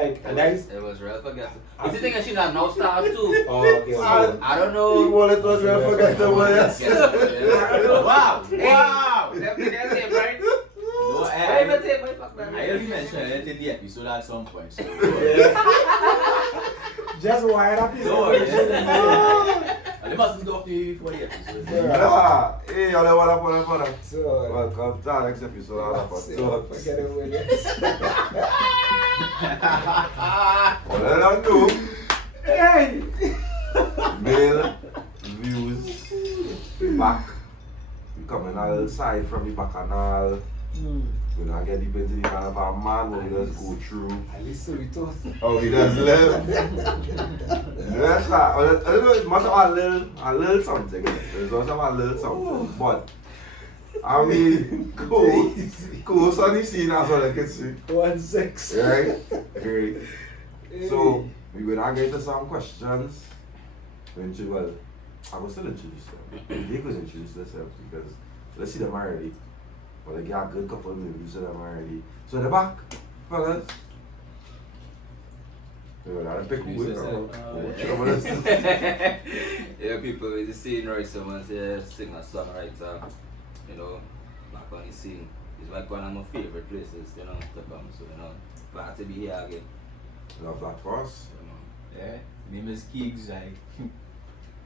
Like, and that is. It was real forgettable. If you think I should have now start too. Oh, okay. I don't know. You want it was real forgettable, yes. Wow! Wow! Everything else is right. No, I even take my fuck back. I only mentioned it in the episode at some point. So. Just wire up his No, they mustn't go for the episode. Yeah. Hey, all I want for that. So, Welcome to the next episode of Dappa. So, forget it with it. all I do, Hey! mail, views, back. We come in a little side from the bacchanal. We don't get deep into the kind of a man where we just go through. At least so we toast. Oh, he does live. Yes, I don't know, it must have a little something. It must have a little something. But, I mean, cool sunny scene, that's all I can see. 1-6. Right? Great. So, we will now get into some questions. Well, I will still introduce them. They could introduce themselves because let's see them already. But I got a good couple of movies of them already. So in the back, fellas. You gotta pick who it is. Yeah, people with the scene right, someone say singer songwriter, you know, back on the scene. It's like one of my favorite places, you know, to come. So, you know, glad to be here again. Love that for us. Yeah, name is Keegs. Like,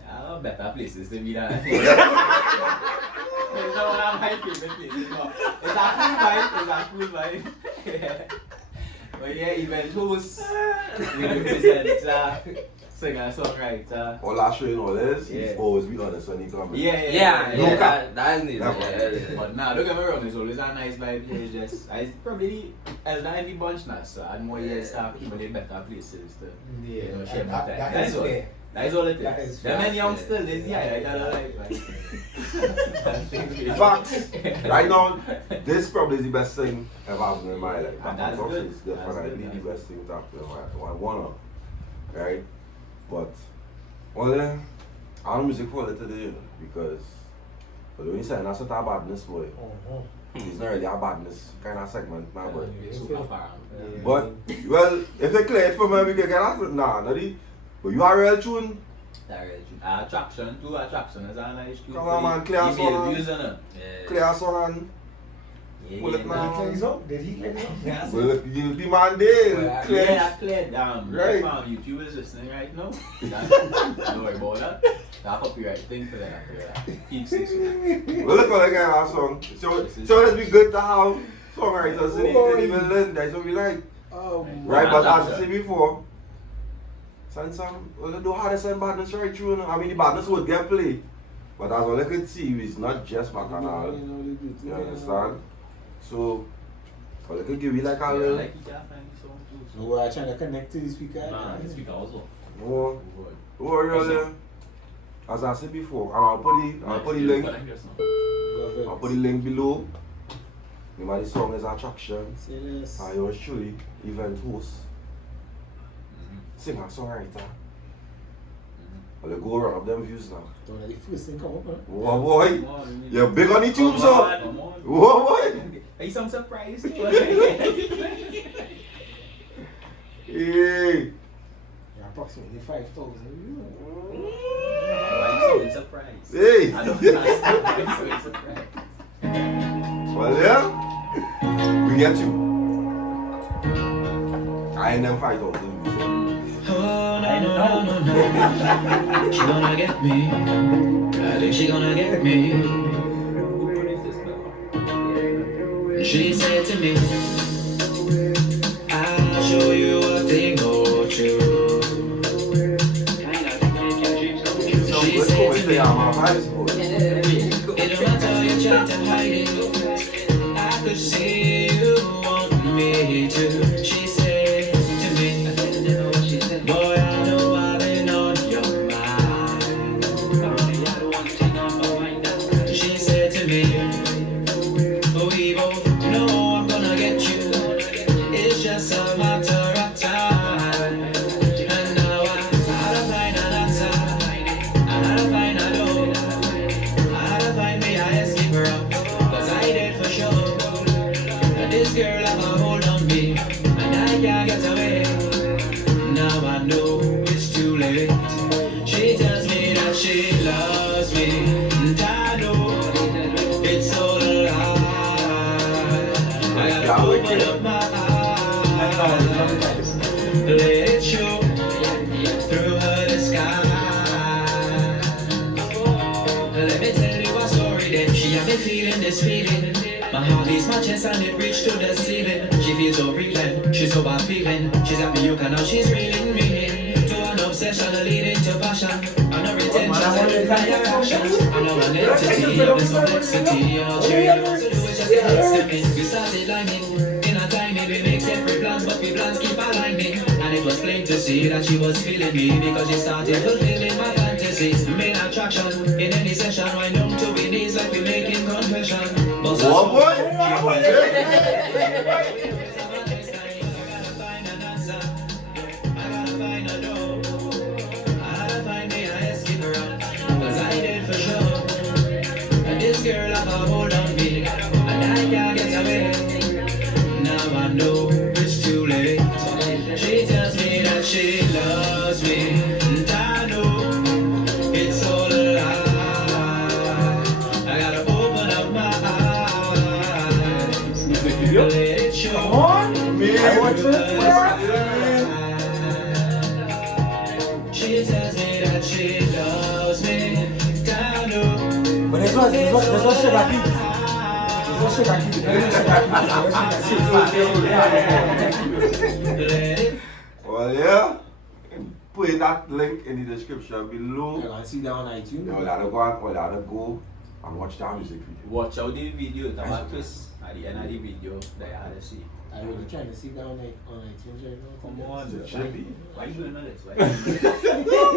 yeah, better places to be than. It's not one of my favorite places. No. It's a cool vibe. Yeah. But yeah, event host, we represent singer, songwriter. All I show you know is he's Yeah. always be honest when he comes. Yeah, that is neat. Yeah. But nah, don't get me wrong, it's always a nice vibe here. Just, I probably elder in the bunch now, so I had more years to accumulate better places to Yeah, you know, share my time. that That's is all. fair. That is all it That is. is Them fair. men youngsters, they see highlight of life. Facts. Right now, this probably is the best thing ever happened in my life. And that's good. It's definitely the best thing to happen in my life. I wanna, right? But, well then, I don't music for it today, you know, because but when you say that's not a badness boy, it's not really a badness kind of segment now, but Super far. but well, if it clear it for me, we can get out. Nah, not it. But you are real tune. Attraction is a nice tune. Come on, man, clear Email song. views on it. Clear song and pull it Did he now. clear his up? Did he clear his up? Yes. Well, you demand it. Yeah, Clear. that cleared. Right. If YouTube is listening right now, don't worry about that. That copyright thing for that. Keep saying Well, look at that kind of song. So it'd be good to have songwriters in even learn. That's what we like. Right, but as I said before, well, they don't have the same badness right through. I mean, the badness would get played. But as all I could see, it's not just Bacchanal. You understand? So, all I could give you like a little. like you can't find the song too. So we're trying to connect to the speaker. Nah, the speaker also. Oh, really? As I said before, and I'll put the link. I'll put the link below. The name of the song is Attraction. Yes. I will show you event host. Singer, songwriter. I'll go around up them views now. Don't let the first thing come up, man. Whoa, boy. You're big on YouTube, so. Come on. Whoa, boy. Hey, some surprise. Hey. Yeah, approximately 5,000. Why you so surprised? Hey. I don't understand why you so surprised. Well, yeah. We get you. I ain't them 5,000 views. Oh, no. She gonna get me. I think she gonna get me. She said to me, I'll show you a thing or two. She said to me, it don't matter how you try to hide it, I could see you want me to. She said to me, boy, I know I've been on your mind. She said to me, we both know I'm gonna get you. It's just a matter of time. And now I gotta find an answer. I gotta find a door. I gotta find me a escape route. 'Cause I did for sure. And this girl have a hold on me, and I can't get away. open up my eyes, let it show through her disguise. Let me tell you a story then. She had me feeling this feeling. My heart beats my chest and it reached to the ceiling. She feels so real, she's so bad feeling. She's at me, you can now she's reeling me in to an obsession leading to passion. I know intentions and desire actions. I know an entity of this complexity. All she really wants to do is just get her stepping. We started lining in a timing. We make separate plans, but we plans keep aligning. And it was plain to see that she was feeling me because she started fulfilling my fantasies. Main attraction in any session, right down to we knees like we making confession. What boy? Girl, I hold on me, and I can't get away. Now I know it's too late. She tells me that she loves me, and I know it's all a lie. I gotta open up my eyes, let it show. Come on, Me. I want you. She tells me that she loves me, and I know. But there's no sugar cubes. There's no sugar cubes. Well, yeah. Put that link in the description below. You can see that on iTunes. Now, let us go and watch that music video. Watch out the video, the twist at the end of the video that you had to see. I'm really trying to see that on iTunes right now. Come on, Should be. why you doing all this? Why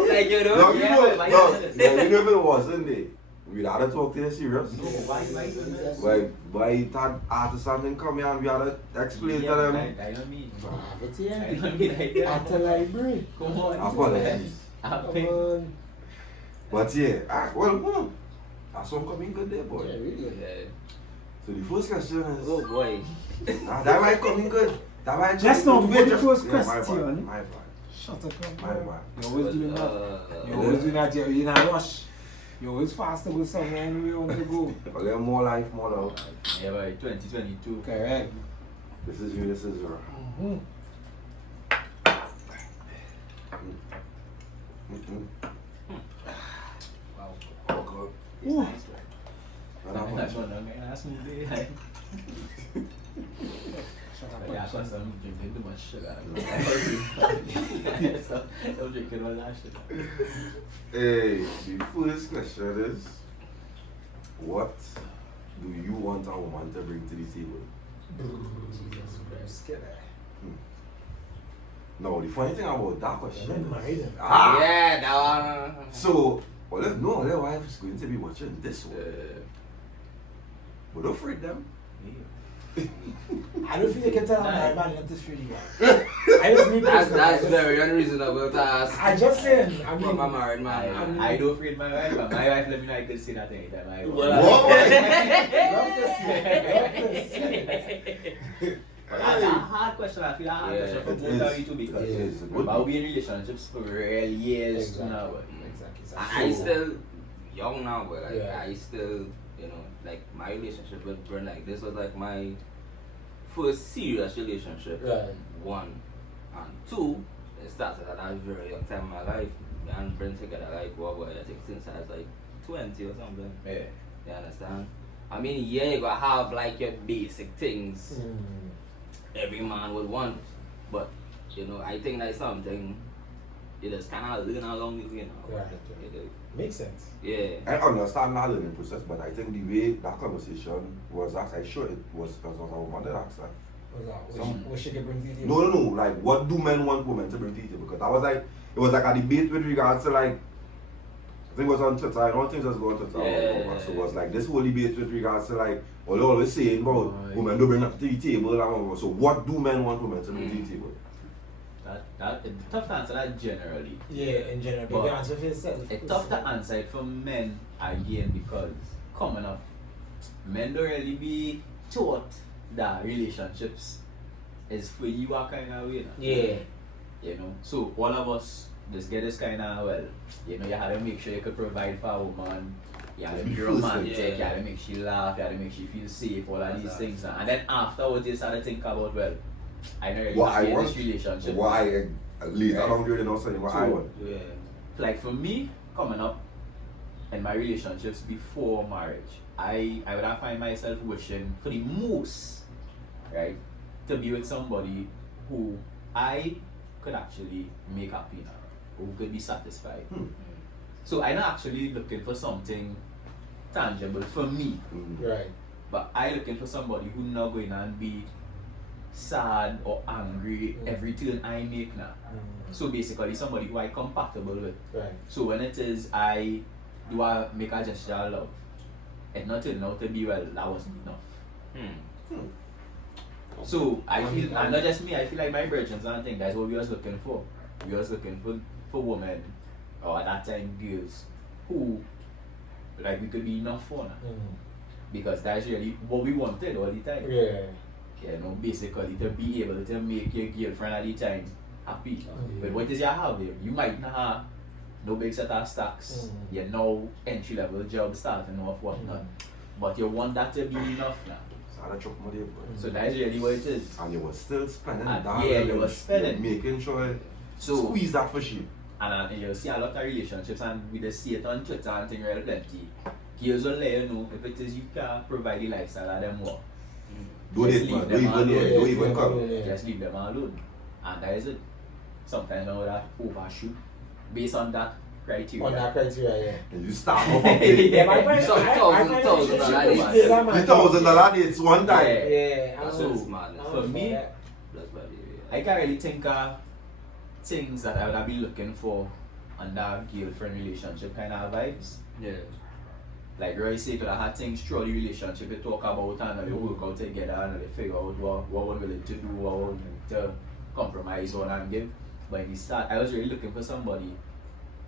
Like you know? No, you Yeah, know, why you no, doing this? no, you know if it wasn't there. We'd have to talk to you serious. why you doing this? Why that artisan didn't come here and we had to explain to them. I don't mean. It's I here. don't mean like At the that. library. Come on. Apologies. I Come think. on. But yeah, well, that's one coming good there, boy. Yeah, really. Yeah. So the first question is, Oh boy. that might coming good. That might Just now, coming before good. the first Yeah, my question. bad. Shut up, My bad. You always doing that. You always doing that. You're in a rush. You're always fast to go somewhere anywhere you want to go. But get more life, more love. Yeah, by 2022. Correct. This is you, this is her. Mm-hmm. Wow. Oh, good. It's Ooh. nice, right? And I'm That's one of my last movie. Shut up. Yeah, because I'm drinking too much sugar. So, I'm drinking all that sugar. Hey, the first question is, what do you want a woman to bring to the table? No, the funny thing about that question I'm married. is, Yeah, that one. so, well, their wife is going to be watching this one. But don't freak them. I don't think you can tell my man not to free you. I just need That's very unreasonable to ask. I just saying. I mean, I'm a married man. I don't afraid my wife, but my wife let me know I could see that anytime I want. What? love to see it. But that's a hard question. I feel a hard question for It both is. of you too because It is. I'll be in relationships for real years Exactly. now. Exactly. I still young now, but like Yeah. I still, like my relationship with Brent, like this was like my first serious relationship. Right. One, and two, it started at a very young time in my life. Me and Brent together like I think since I was like 20 or something. Yeah. You understand? I mean, yeah, you gotta have like your basic things every man would want, but I think that's something you just kind of learn along the way now. Right. Makes sense. Yeah. I understand that learning process, but I think the way that conversation was asked, I sure it was because of a woman that asked that. What she can bring to the No, like what do men want women to bring to the table? Because that was like, it was like a debate with regards to like, I think it was on Twitter, I don't think just go on Twitter. Yeah. So it was like this whole debate with regards to like, all they always saying about women don't bring up to the table. And so what do men want women to bring to the table? It's tough to answer that generally. Yeah, in general. But you answer for yourself. It's tough to answer it for men again because coming up, men don't really be taught that relationships is for you a kind of way. Yeah. So all of us just get this kind of you have to make sure you could provide for a woman. you have to be romantic, you have to make she laugh, you have to make she feel safe, all of these things. And then afterwards you start to think about, well, I know What I in want, this relationship. what I later Right. on during the saying what I want. Yeah. Like for me, coming up in my relationships before marriage, I would have find myself wishing for the most, right, to be with somebody who I could actually make happy now, who could be satisfied. So I'm not actually looking for something tangible for me, Right. but I looking for somebody who not going to be sad or angry every turn I make now. So basically somebody who I compatible with. Right. So when it is I make a gesture of love, it not turn out to be, well, that wasn't enough. So I feel, and not just me, I feel like my brethren and thing, that's what we was looking for. We was looking for women, or at that time girls, who like we could be enough for now. Because that's really what we wanted all the time. Yeah. You know, basically to be able to make your girlfriend at the time happy. But what is you have there? You might not have no big set of stacks, you know, entry level job starting off whatnot. But you want that to be enough now. So I chuck money, boy. So that's really what it is. And you were still spending And that. yeah, you were spending. Making sure So squeeze that for shit. and you see a lot of relationships, and we just see it on Twitter and things real plenty. Girls will let you know if it is you can provide the lifestyle of them work. Don't Just it, leave man. them Don't even, alone. don't even come. Yeah. Just leave them alone. And that is it. Sometimes I would have overshoot based on that criteria. On that criteria, And you start off yeah. okay. but I find- Some I $1,000 find relationship man. is still a man. $3,000 dates one time. Yeah. That's So, madness. for me, That's bad, I can't really think of things that I would have been looking for under girlfriend relationship kind of vibes. yeah. Like Roy said, I had things through the relationship they talk about and they work out together and they figure out what we're willing to do, what we're willing to compromise on and give. But in the start, I was really looking for somebody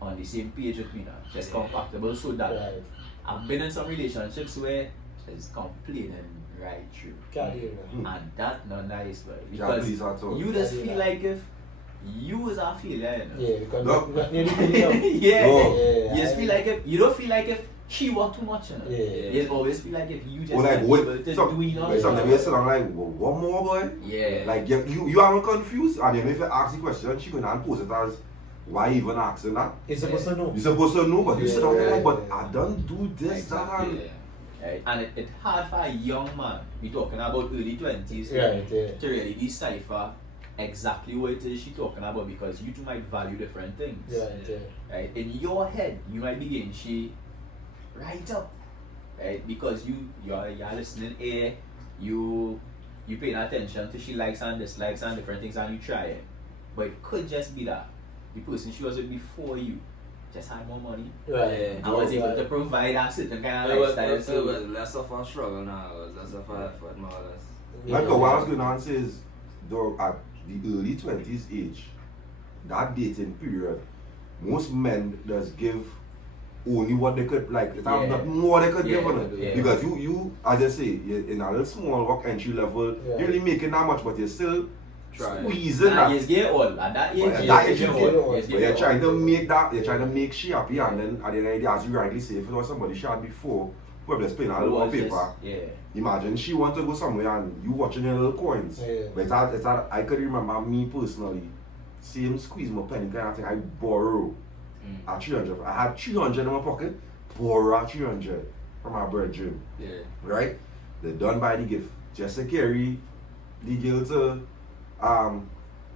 on the same page with me now, just compatible, so that Right. I've been in some relationships where it's complaining right through. Can't do that. And that not nice, boy. Yeah, Because please at all. you just Yeah. feel like if you was a failure, you know? Yeah, because No. not nearly good enough. Yeah. No. Yeah, You just feel like if you don't feel like if she want too much, you know? Yeah. You always feel like if you just Or like, not what? able to do enough. Like sometimes you sit down like, one more, boy? Yeah. Like, you are confused. And then if you ask the question, she going to pose it as, why even asking that? You're supposed to know. You're supposed to know, but you sit down there like, but Yeah. I don't do this, that, Exactly. and... Right? And it's hard for a young man, we're talking about early 20s, Right, yeah. to really decipher exactly what it is she's talking about, because you two might value different things. Right, yeah. Right? In your head, you might be getting she right up, right? Because you're listening here, you paying attention to she likes and dislikes and different things, and you try it. But it could just be that the person she was with before you just had more money. Right. I was able to Right. provide a certain kind of It was, lifestyle. it So was less of a struggle now, it was less of a effort, more or less. Like what I was going on say is, though at the early 20s age, that dating period, most men does give only what they could, like, if Yeah. not more they could Yeah, give on it. yeah. Because you, as I say, you're in a little small work entry level, Yeah. you're really making that much, but you're still Try. squeezing nah, that. yes, get all at that age. But at yes, that age, get you all. get all. Yes, But get you're all. trying to make that, you're trying to make she happy, and then at the end of the day, as you rightly say, if it was somebody she had before, who have just paying a little Was paper, just- Yeah. imagine she want to go somewhere and you watching your little coins. Yeah. But I could remember me personally, same squeeze my penny kind of thing, I borrow at 300. I had 300 in my pocket, borrow at 300 from my brethren, Yeah. right? They done by the gift. Just to carry the girl to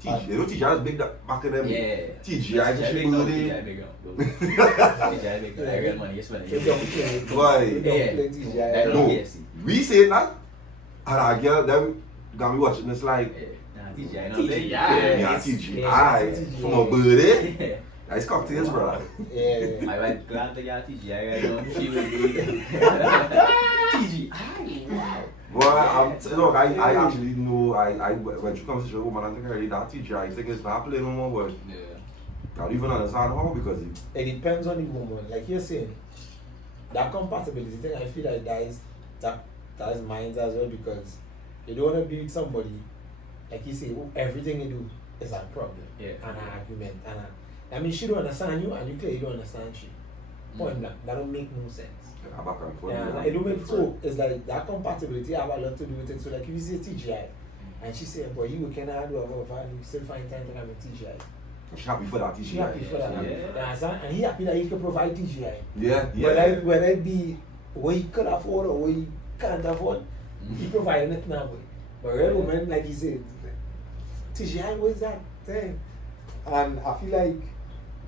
TG. You know TG was big back in them. Yeah. TG, I just big now, really. TGI big now. TGI big now. I real money, yes, when I You don't play. Why? You don't Yeah. play TGI. That No, Yes. we saying that, and our girl, them got me watching this like, Nah, TGI, no TGI. yeah, TG, Yeah, aye, TG. from a birdie. Yeah. Nice cocktails, brother. Yeah. I went glad to get TGI right now. She will be TGI. Wow. Well, look, I actually know, when she comes to the woman, I think I read that TG, I think it's not playing no more, but Yeah. I don't even understand how, because It depends on the woman. Like you're saying, that compatibility thing, I feel like that is mine as well, because you don't want to be with somebody, like you say, who everything you do is a problem Yeah. and an argument. I mean, she don't understand you, and you clearly don't understand she. Point blank. That don't make no sense. Back and forth. Yeah, it don't make so. It's like that compatibility have a lot to do with it. So like if you say TGI, and she say, boy, you working hard, whatever, and you still find time to have a TGI. She happy for that TGI. She happy for that. Yeah. You understand? And he happy that he can provide TGI. Yeah, Whether it be what he could afford or what he can't afford, he providing it now. But real woman, like he said, TGI, what is that thing? And I feel like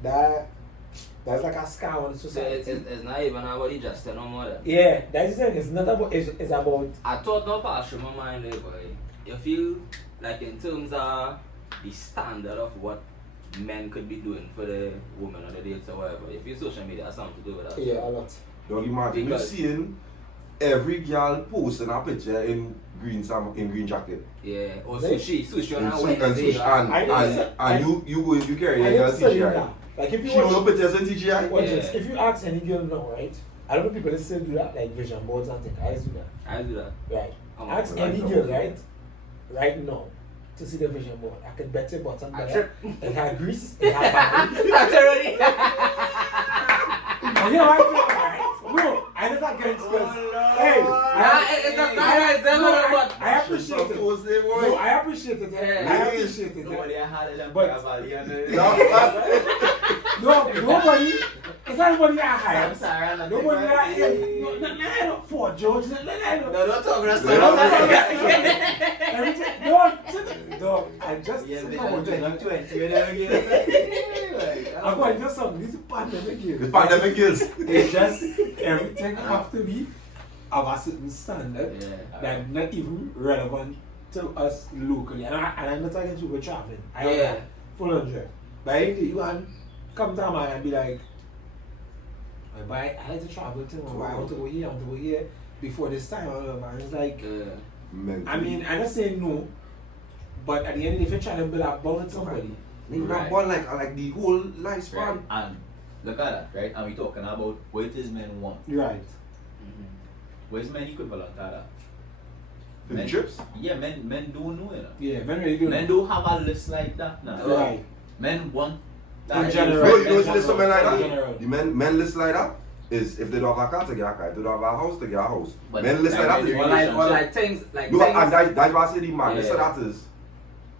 that's like a scar on So society. it's not even about the just no more. Then. Yeah, that's the thing. It's not about. It's about. I thought no pass through my mind, boy. You feel like in terms of the standard of what men could be doing for the woman on the dates or whatever. You feel social media has something to do with that. Yeah, a lot. Don't imagine you Because- seeing every girl posting a picture in green jacket. Yeah, or They- sushi on And a sushi Wednesday. and you carry I a girl ain't studying TGI. that. Like if you She don't know watch, pictures in TGI. watch Yeah. this, if you ask any girl now, right? I don't know people that still do that, like vision boards and things. I used to do that. I do that. Right. I'm Ask not any right girl, now. right now, to see the vision board. I could bet your bottom I dollar. trip. It had grease, it had battery. That's already. And you know what I feel, right? No, I did not get into this. Hey, It's a nice but I appreciate it. No, I appreciate it. Yeah. I appreciate it. Nobody had them But- Valley and No, nobody. It's not nobody that high. I'm sorry, I'm not Nobody that taking- no, I don't for George. No, don't talk about no, I just Yeah, think they about don't it. 2020, you never get it. I'm going to just something. This is pandemic here. It's pandemic years. It's just everything have to be of a certain standard Yeah. that not even relevant to us locally. And I'm not talking to people traveling. I have Yeah. that full 100. But if you want come to man and be like, I like to travel to I want to go here, I want to go here before this time or whatever. And it's like, I mean, I'm not saying no, but at the end, if you're trying to build a bond with somebody, Nigga, Right. that bond like the whole lifespan. And look at that, right? And we talking about what it is men want. right? What is men equivalent to that? The trips? Yeah, men don't know enough. Yeah, men really do. Men don't have a list like that now. Right. Men want In No, general. you know what's list something like In that? general. The men list like that is if they don't have a car to get a car, if they don't have a house to get a house. But Men list like that is Or like things like no, things. and that's why I say the man list Yeah. like that is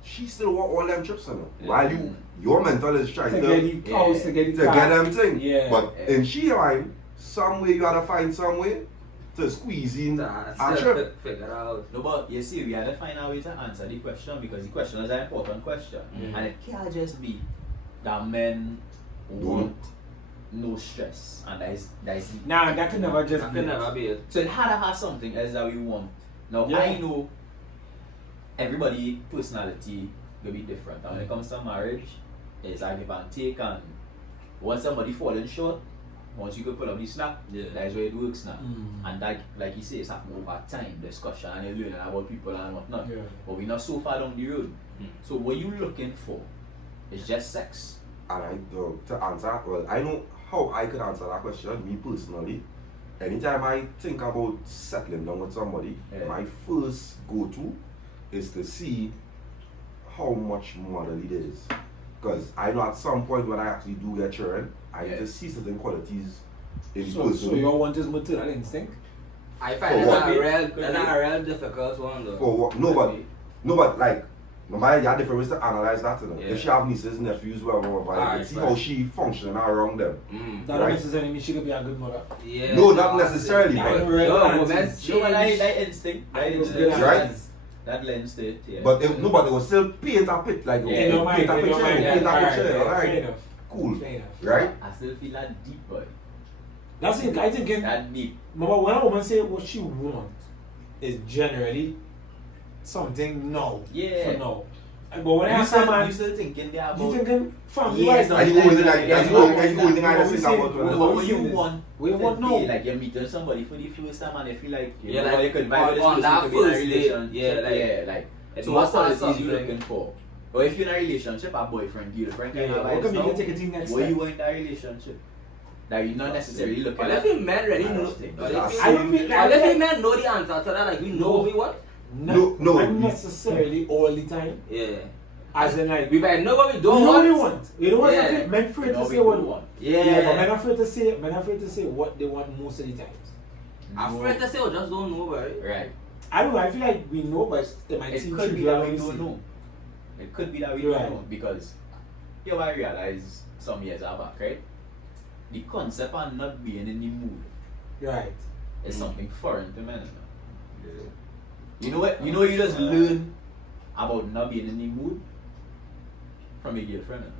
she still want all them trips on her. Yeah. While your mental is trying To to get the house, to get the get car. them thing. Yeah. But Yeah. in she mind, some way you gotta find some way to squeeze in a trip. Figure out. No, but you see, we had to find a way to answer the question because the question is an important question. And it can't just be that men want no stress. And that is Nah, that can never just That be. can never be it. so it had to have something else that we want. Now Yeah. I know everybody personality will be different. And when it comes to marriage, it's a give and take, and once somebody falling short, once you go pull up the snap, Yeah. that is where it works now. Mm. And like you say, it's happening over time, discussion, and you're learning about people and whatnot. Yeah. But we're not so far down the road. So what you looking for is just sex. And to answer, well, I know how I could answer that question, me personally. Anytime I think about settling down with somebody, Yeah. my first go-to is to see how much model it is. Because I know at some point when I actually do get children, I need to see certain qualities in So person. your want is maternal instinct? I For find what? that's a real difficult one though. For what? No, but like, no matter you have different ways to analyze that. You know? Yeah. If she have nieces, nephews, whatever, I Right, can see right. how she functioning around them. That don't Right. necessarily mean she could be a good mother. Yeah. No, not necessarily, I but know red No, lines women is- No, but change. that instinct, that I know instinct, red Right. lines. that lens state, yeah. But it will still paint a picture, like Yeah, paint no mind, a no picture, mind, paint a alright, picture, fair alright, enough. cool, Fair enough. right? I still feel that deep, boy. That's it. I think That deep. remember when a woman say what she want is generally something no. Yeah. For no. But when I You ask a still, man, you still thinking there about you thinking family Yeah, wise no, now? And the only thing I, that's the only thing I What we think say- about when I what what we you say is- want. we want to no. be like you're meeting somebody for the first time and you feel like Yeah, like, you could vibe with this on person that to be in a first date, relationship. yeah, like it so what must have qualities you something. looking for? Or if you're in a relationship, a boyfriend, girlfriend kind Yeah, of what vibes can now, you take a thing next what step? you want in that relationship? That you're not necessarily looking But at. if you men ready know, Understand. but if I you don't feel but if you men know the answer to that, like we know what we want. No. Not necessarily all the time. And Yeah. As in like, We might know what we you don't know what you want. want. You know what Yeah. I'm men afraid You to know say we what do you want. want. Yeah, but men afraid to say what they want most of the times. I'm afraid to say we just don't know, right? Right. I don't know, I feel like we know, but it might It seem could be trivial that when we we don't see. know. It could be that we Right. don't know because you I realized some years back, right? The concept of not being in the mood Right. is something foreign to men. Yeah. You know what? You just learn about not being in the mood from a girlfriend.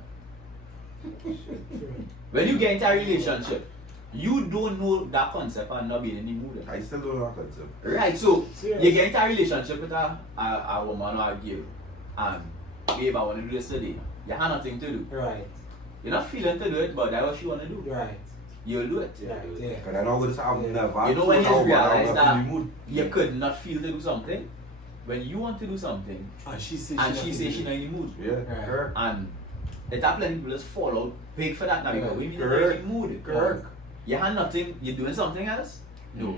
When you get into a relationship, you don't know that concept of not being in the mood. I still don't know that concept. Right, so Serious. you get into a relationship with a woman or a girl, and babe, I want to do this today. You have nothing to do. Right. You're not feeling to do it, but that's what you want to do. Right. You'll do it. Right. Yeah. Because I know this I'm Yeah. never. You know when you I'm realize not that in the mood. you could not feel to do something, when you want to do something, And she says and she says she's not in the mood, Yeah, Right. correct. and it happens plenty people just fall out big for that now because Right. we mean you're in the mood. Correct. You have nothing, you're doing something else? No.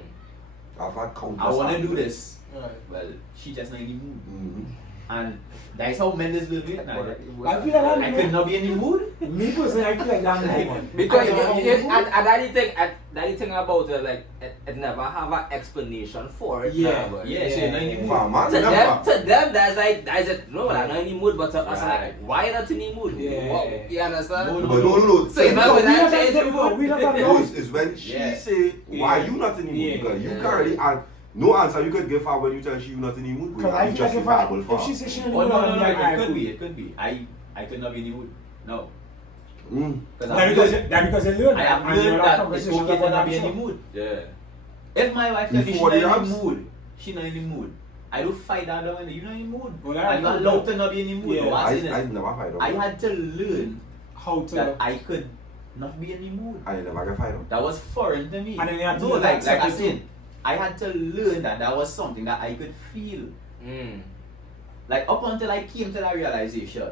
I've had countless. I want to do times. this. Right. Well, she just not in the mood. Mhm. And that is how men just live it now. I feel like I could not be in the mood. Me personally, I feel like that's the one. Because I don't know and that the thing about it, like it never have an explanation for it. Yeah. now, but Yeah, so you're not in the mood. Wow, man, To never. them, that's it. No, I'm not in the mood. But to us, Right. like, why you not in the mood? Yeah. What, you understand? No, But no. So you know So when we I not change that- the no, mood, we not that No, long. it's when she Yeah. say, why Yeah. you not in the mood? Yeah. Because you Yeah. currently and no answer you could give her when you tell she you not in the mood. Because I feel like justifiable for if she her. says she Oh, don't no, know, I'm like, it alright, could cool. be, it could be. I could not be in the mood. No. Mm. Because That because you learn I have and you learned have that it's conversations okay to about not be that in the stuff. mood. Yeah. If my wife tells me she's Before not the in abs? the mood, she's not in the mood. I don't fight that down. You're not in the mood. Well, I and you're don't allowed know. to not be in the mood. Yeah. No, I I, said it. never fight out. I had to learn How to that I could not be in the mood. I never get fight out. That was foreign to me. And then you had to no, learn like that I acceptance said, I had to learn that was something that I could feel. Mm. Like up until I came to that realization,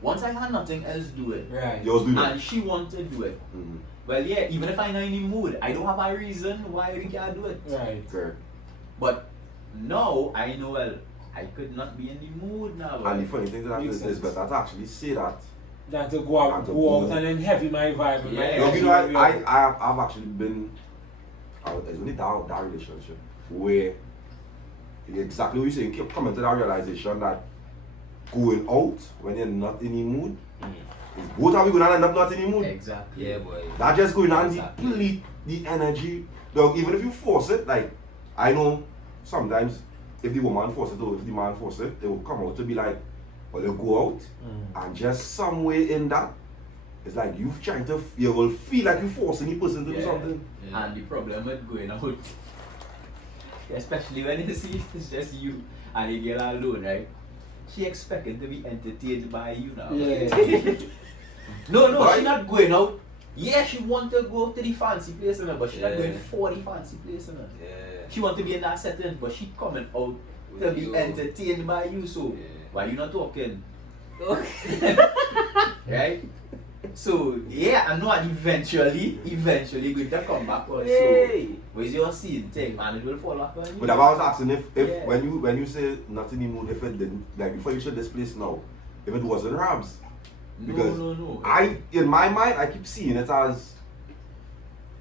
once I had nothing else doing, Right. Yours do that. and she wanted to do it, Mhm. well, yeah, even if I'm not in the mood, I don't have a reason why we can't do it. Right. Correct. But now I know, well, I could not be in the mood now. And the funny thing to that Makes is sense. better to actually say that. Than to go out, And to go out go. and then heavy my vibe. and my Yeah. No, energy you know, and everything. I've actually been. It's only that relationship where exactly what you're saying. Keep coming to that realization that going out when you're not in the mood is both of you gonna end up not in the mood. Exactly. Yeah, boy. That just going on Exactly. deplete the energy. Dog, even if you force it, like I know sometimes if the woman force it or if the man force it, they will come out to be like, well, you go out and just somewhere in that, it's like you trying to, you will feel like you're forcing the person to do Yeah. something. Yeah. And the problem with going out, especially when you see it's just you and the girl alone, right? She expected to be entertained by you now. Yeah. No, Why? she not going out. Yeah, she want to go to the fancy place, but she not Yeah. going for the fancy place. Yeah. She want to be in that setting, but she coming out to With be you. entertained by you. So Yeah. why you not talking? Okay. Right? So yeah, I know that eventually going to come back also. Hey. Where's your scene thing, man? It will fall off on you. But I was asking if Yeah. when you say not in the mood, if it didn't, like before you should this place now, if it wasn't Rabs. Because no. I, in my mind, I keep seeing it as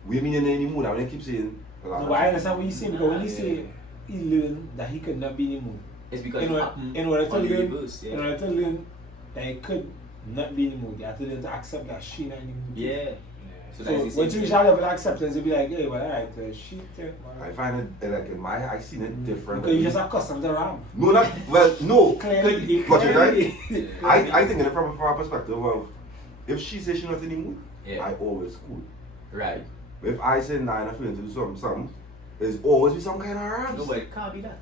women in any mood. I mean, I keep saying. No, but I understand what you say because when you say he learned that he could not be in the mood. It's because In it order, happened in order to on the learn, reverse, in yeah. order to learn that he could not be in the mood, you have to learn to accept that she not in the mood. Yeah. So that's the when same you thing. reach that level of acceptance, you'll be like, hey, well, alright, she take I man. find it like in my, I seen it different. Because you just accustomed to Ram. No, not well. No, Clearly, but you're clearly. right. I think in it from a perspective of if she says she's not in the mood, Yeah. I always cool. Right. But if I say nah, I'm feeling to do something, there's always be some kind of Rabs. No, but it can't be that.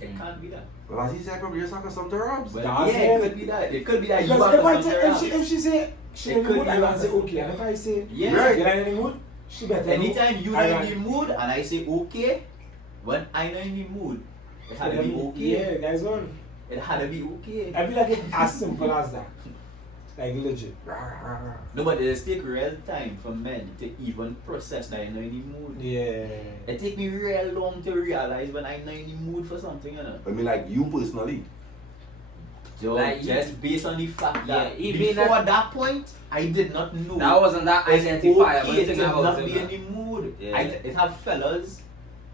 It can't be that. Well, as he said, probably just accustomed to Rabs. Well, That's yeah, it. it could be that. It could be that you Because have if, I something tell, else. if she say she It in the could mood, be I will that. say okay. And if I say Yeah. Right. you're not in the mood, she better know. Anytime you I are ran. in the mood and I say okay, when I'm not in the mood, it had to be okay. Yeah, guys on. It had to be okay. I feel like it's as simple as that. Like legit. No, but it take real time for men to even process that I'm not in the mood. Yeah. It take me real long to realize when I'm not in the mood for something, you know. I mean, like you personally, Yo, Like, just based on the fact that Yeah, even before that- that point, I did not know. That wasn't that it's identifiable okay thing to about not him, be man. in the mood. Yeah. It have fellas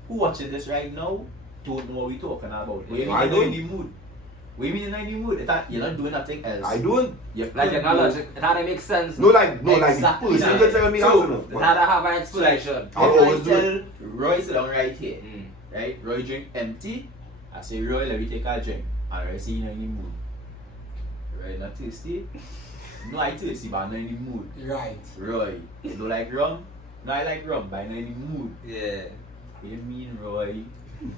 who watching this right now don't know what we talking about. What do you mean I you're not in don't. the mood? What do you mean you're not in the mood? It's that you're not doing nothing else. I don't. You Like, could you're not do- logic. It had to make sense. No, like Exactly. the person you tell me So, that. It had to have an explanation. I'll If always I do tell Roy sit down right here, Mm. right? Roy drink empty. I say, Roy, let me take a drink. And Roy say, you're not in the mood. Roy not thirsty? No, I thirsty, but I'm not in the mood. Right. Roy, you don't like rum? No, I like rum, but I'm not in the mood. Yeah. What do you mean, Roy?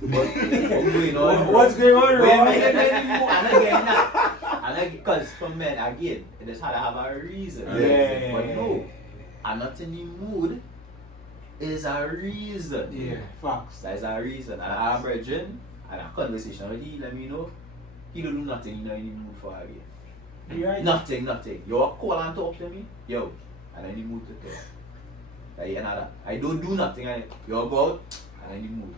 What's going on? What's going on, Wait, wait, Roy? wait, wait, and again, and because for men, again, it just had to have a reason. Yeah. But no, I'm not in the mood. Is a reason. Yeah, facts. That's a reason. And I have Bridget, and a conversation with he let me know he don't do nothing, you know, in the mood for again. You right? Nothing. You call and talk to me, yo, I'm in the mood to talk. Like, you know that. I don't do nothing, you go out, I'm in the mood.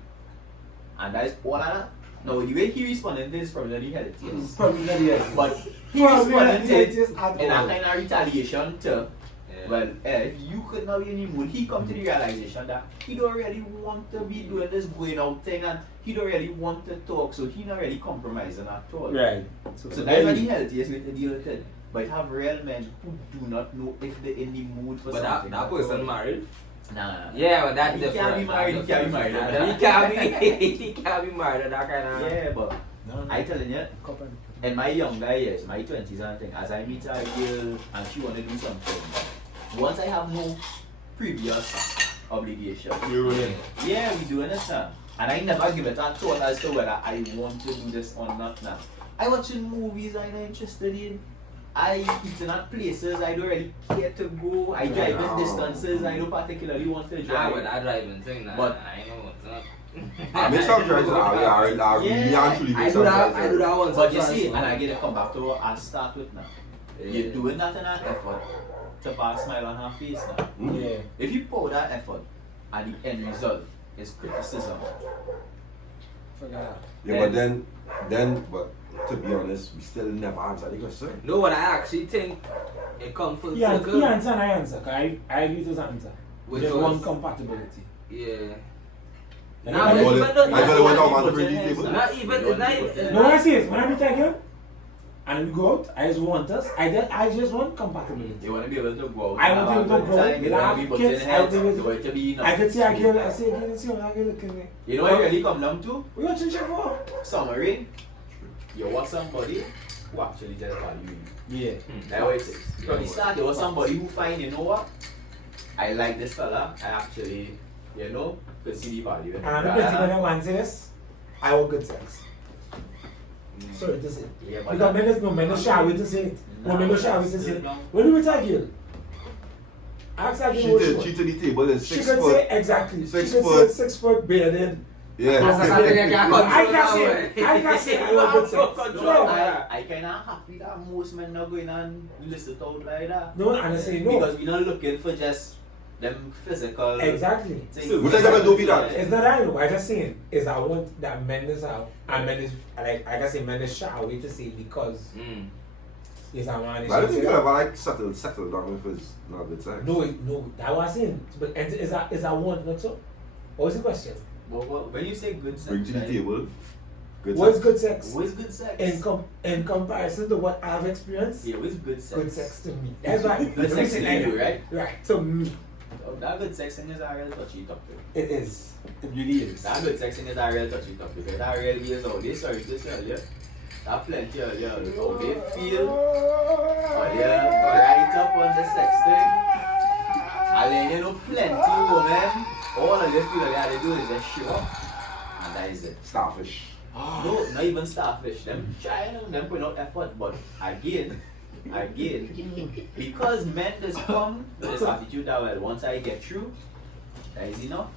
And that's all of that. Now, the way he responded to this probably not the healthiest. Probably not yet. But he Probably not responded to the it healthiest at in a all. kind of retaliation to, Yeah. well, if you could not be in the mood, he come to the realization that he don't really want to be doing this going out thing and he don't really want to talk, so he not really compromising at all. Right. So that's not the healthiest way to deal with it. But have real men who do not know if they're in the mood for But something. that person married. Nah. Yeah, but that's He different. can't be married, he can't be married. He can't be. He can't be married. That kind of. Yeah, but No, no. I telling you, in my younger years, my 20s and thing, as I meet a girl and she want to do something, once I have no previous obligation, You're in. yeah, we doing it now. And I never give it a thought as to whether I want to do this or not now. I watching movies I'm not interested in. I eating at places I don't really care to go. I drive in distances I don't particularly want to Nah, drive. but that driving thing, nah, But- I know what's up. I make some choices. I really actually I make do some that. I do choices. that once. But or you twice, see, man. and I get to come back to what I start with now. You're doing that in an effort to pass a smile on her face now. Yeah. If you pour that effort and the end result is criticism, Forget that. Yeah, but to be honest, we still never answer the question. No, but I actually think it comes full Yeah, circle. he answer and I answer. 'Cause I agree with his answer. Which Just was- one compatibility. Yeah. Like, Nah, I but don't- even though- I thought it was all about the Not pretty even- table. Not even. Not even. No, what I say is, when I meet a girl and we go out, I just want us. I just want compatibility. you want to be able to go out. I and want to have be a able to good go out, time, you want laugh, to be kids, butting I heads, want to be- you want to be I could see a girl, I say, girl, see what I girl looking at. You know what it really come down to? We watching shit for? Summary, you want somebody who actually just value you. Yeah. That's what it is. From the start, you want somebody who find, you know what? I like this fella, I actually, you know, could see the value in him. And I'm the person when I want this, I want good sex. Sorry to say. Yeah, but Because men is no men is shy way to say it. No men is shy way to say it. When you meet a girl, ask her girl what she want. She to the table is She 6 could foot. say exactly. 6 She could foot. say 6 foot bearded. Yeah. That's something I can't I control can now, say I can say I want good sex. No, No, I kind of happy that most men not going and listen out like that. no, and I say no. Because we're not looking for just them physical Exactly. things. Which I never do be that. It's not I know. I just saying is I want that men is out and men is like I can say men is shy way to say because Mm. is a man. I don't think you ever like settle down if it's not good sex. No, that was saying. But is a want not so? What was the question? Well, when you say good sex, Bring to the right? table. Good What's sex. good sex? What is good sex? In comparison to what I've experienced, Yeah, what is good sex? good sex to me. That's why. Good sex to you, right? Right. To me, That good sex thing is a real touchy topic. it is. It really is. That good sex thing is a real touchy topic. That really is all this. Sorry to say, yeah. That plenty of how they feel. Or they're right up on the sex thing. And then you know plenty women, all of them feel like they do is just show up. And that is it. Starfish. No, not even starfish. Them trying, them putting out effort, but again, because men just come with this attitude that well, once I get through, that is enough.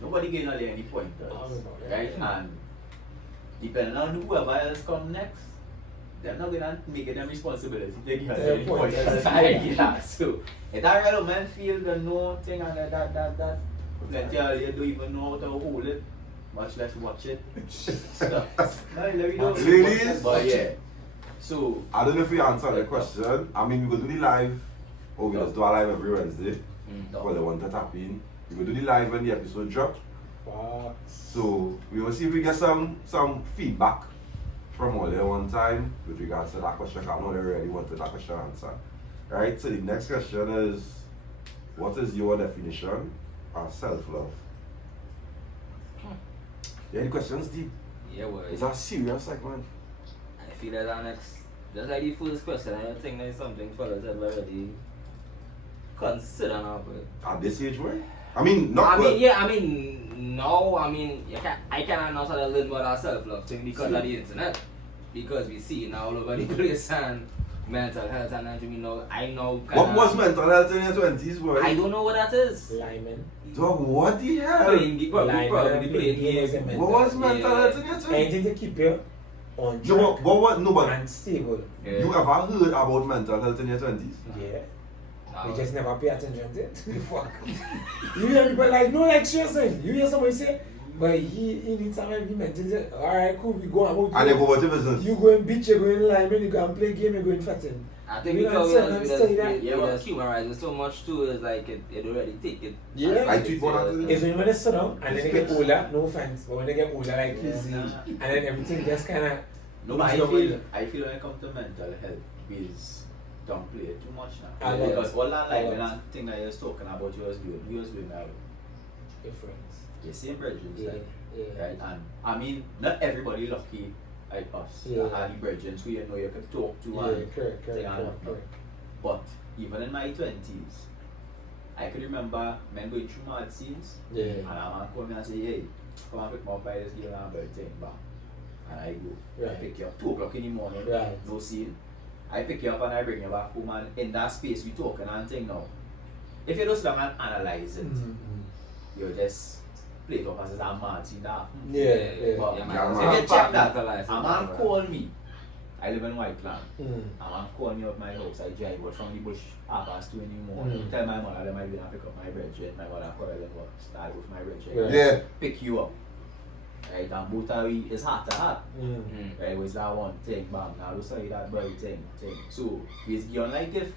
Nobody getting on any pointers, right? And depending on whoever else come next, they're not gonna make it them responsibility to give Their any point. pointers. Yeah. So if that real man feel the no thing and that, plenty of you don't even know how to hold it, much less watch it. So, no, let me know. Ladies? But yeah. So I don't know if we answer the question. I mean, we go do the live, or we just do a live every Wednesday. Well, they want to tap in. We go do the live when the episode drop. So we will see if we get some feedback from all there one time with regards to that question. I know they really wanted that question answered. Right. So the next question is, what is your definition of self-love? Yeah, the question's deep. Yeah, well, It's a serious segment. I feel that our next, just like the first question, I don't think there's something fellas have already consider now, but At this age, right? I mean, not I good. mean, yeah, I mean, no, I mean, I cannot now start to learn about our self-love thing because of the internet. Because we see it now all over the place and mental health and that, you know, I know. What was mental health in your 20s, boy? I don't know what that is. Lyman. Dog, what the hell? Playing, probably playing games. What was mental health in your 20s? Anything to keep you on track No, but what? No, but and stable. Yeah. you ever heard about mental health in your 20s? Yeah. No. We just never pay attention to it. Fuck. You hear people like, no, like seriously. You hear somebody say, but he needs some help. He mentioned it. Alright, cool, we go about And they go about your business. You go in beach, you go in Lyman, you go and play game, you go in fatting. I think We because don't study that. we just humorize it so much too, is like it already take it. Yeah. I tweet one after the It's when they sit down and then they get older, no offense, but when they get older, like easy, nah. and then everything just kind of. no, but I feel when it comes to mental health, is don't play it too much now. I love Because it. all that like I when love I think I was talking about you was doing that. difference. The same brethren, Yeah, like, yeah. right? And I mean, not everybody lucky like us. Yeah. That have the brethren who you know you can talk to Yeah, and correct. correct. But even in my 20s, I could remember men going through mad scenes. Yeah. And a man call me and say, hey, come and pick me up by this girl and bird thing, bam. And I go. I Right. pick you up 2 o'clock in the morning. Right. No scene. I pick you up and I bring you back home, and in that space we talking and thing now. If you just long and analyze it, you just play it up as a mad scene that happened. Yeah. But Yeah, man. if you check that, Mentalize it, a man right. call me. I live in White Land. Mm. A man call me up my house. I drive out from the bush 2:30 in the morning. Tell my mother that I might be pick up my brethren. My mother call them up. Start with my brethren. Right. Yeah. Pick you up. Right, and both of we is heart to heart. Mm. Right, was that one thing, bam. Now you say that boy thing. So it's given like if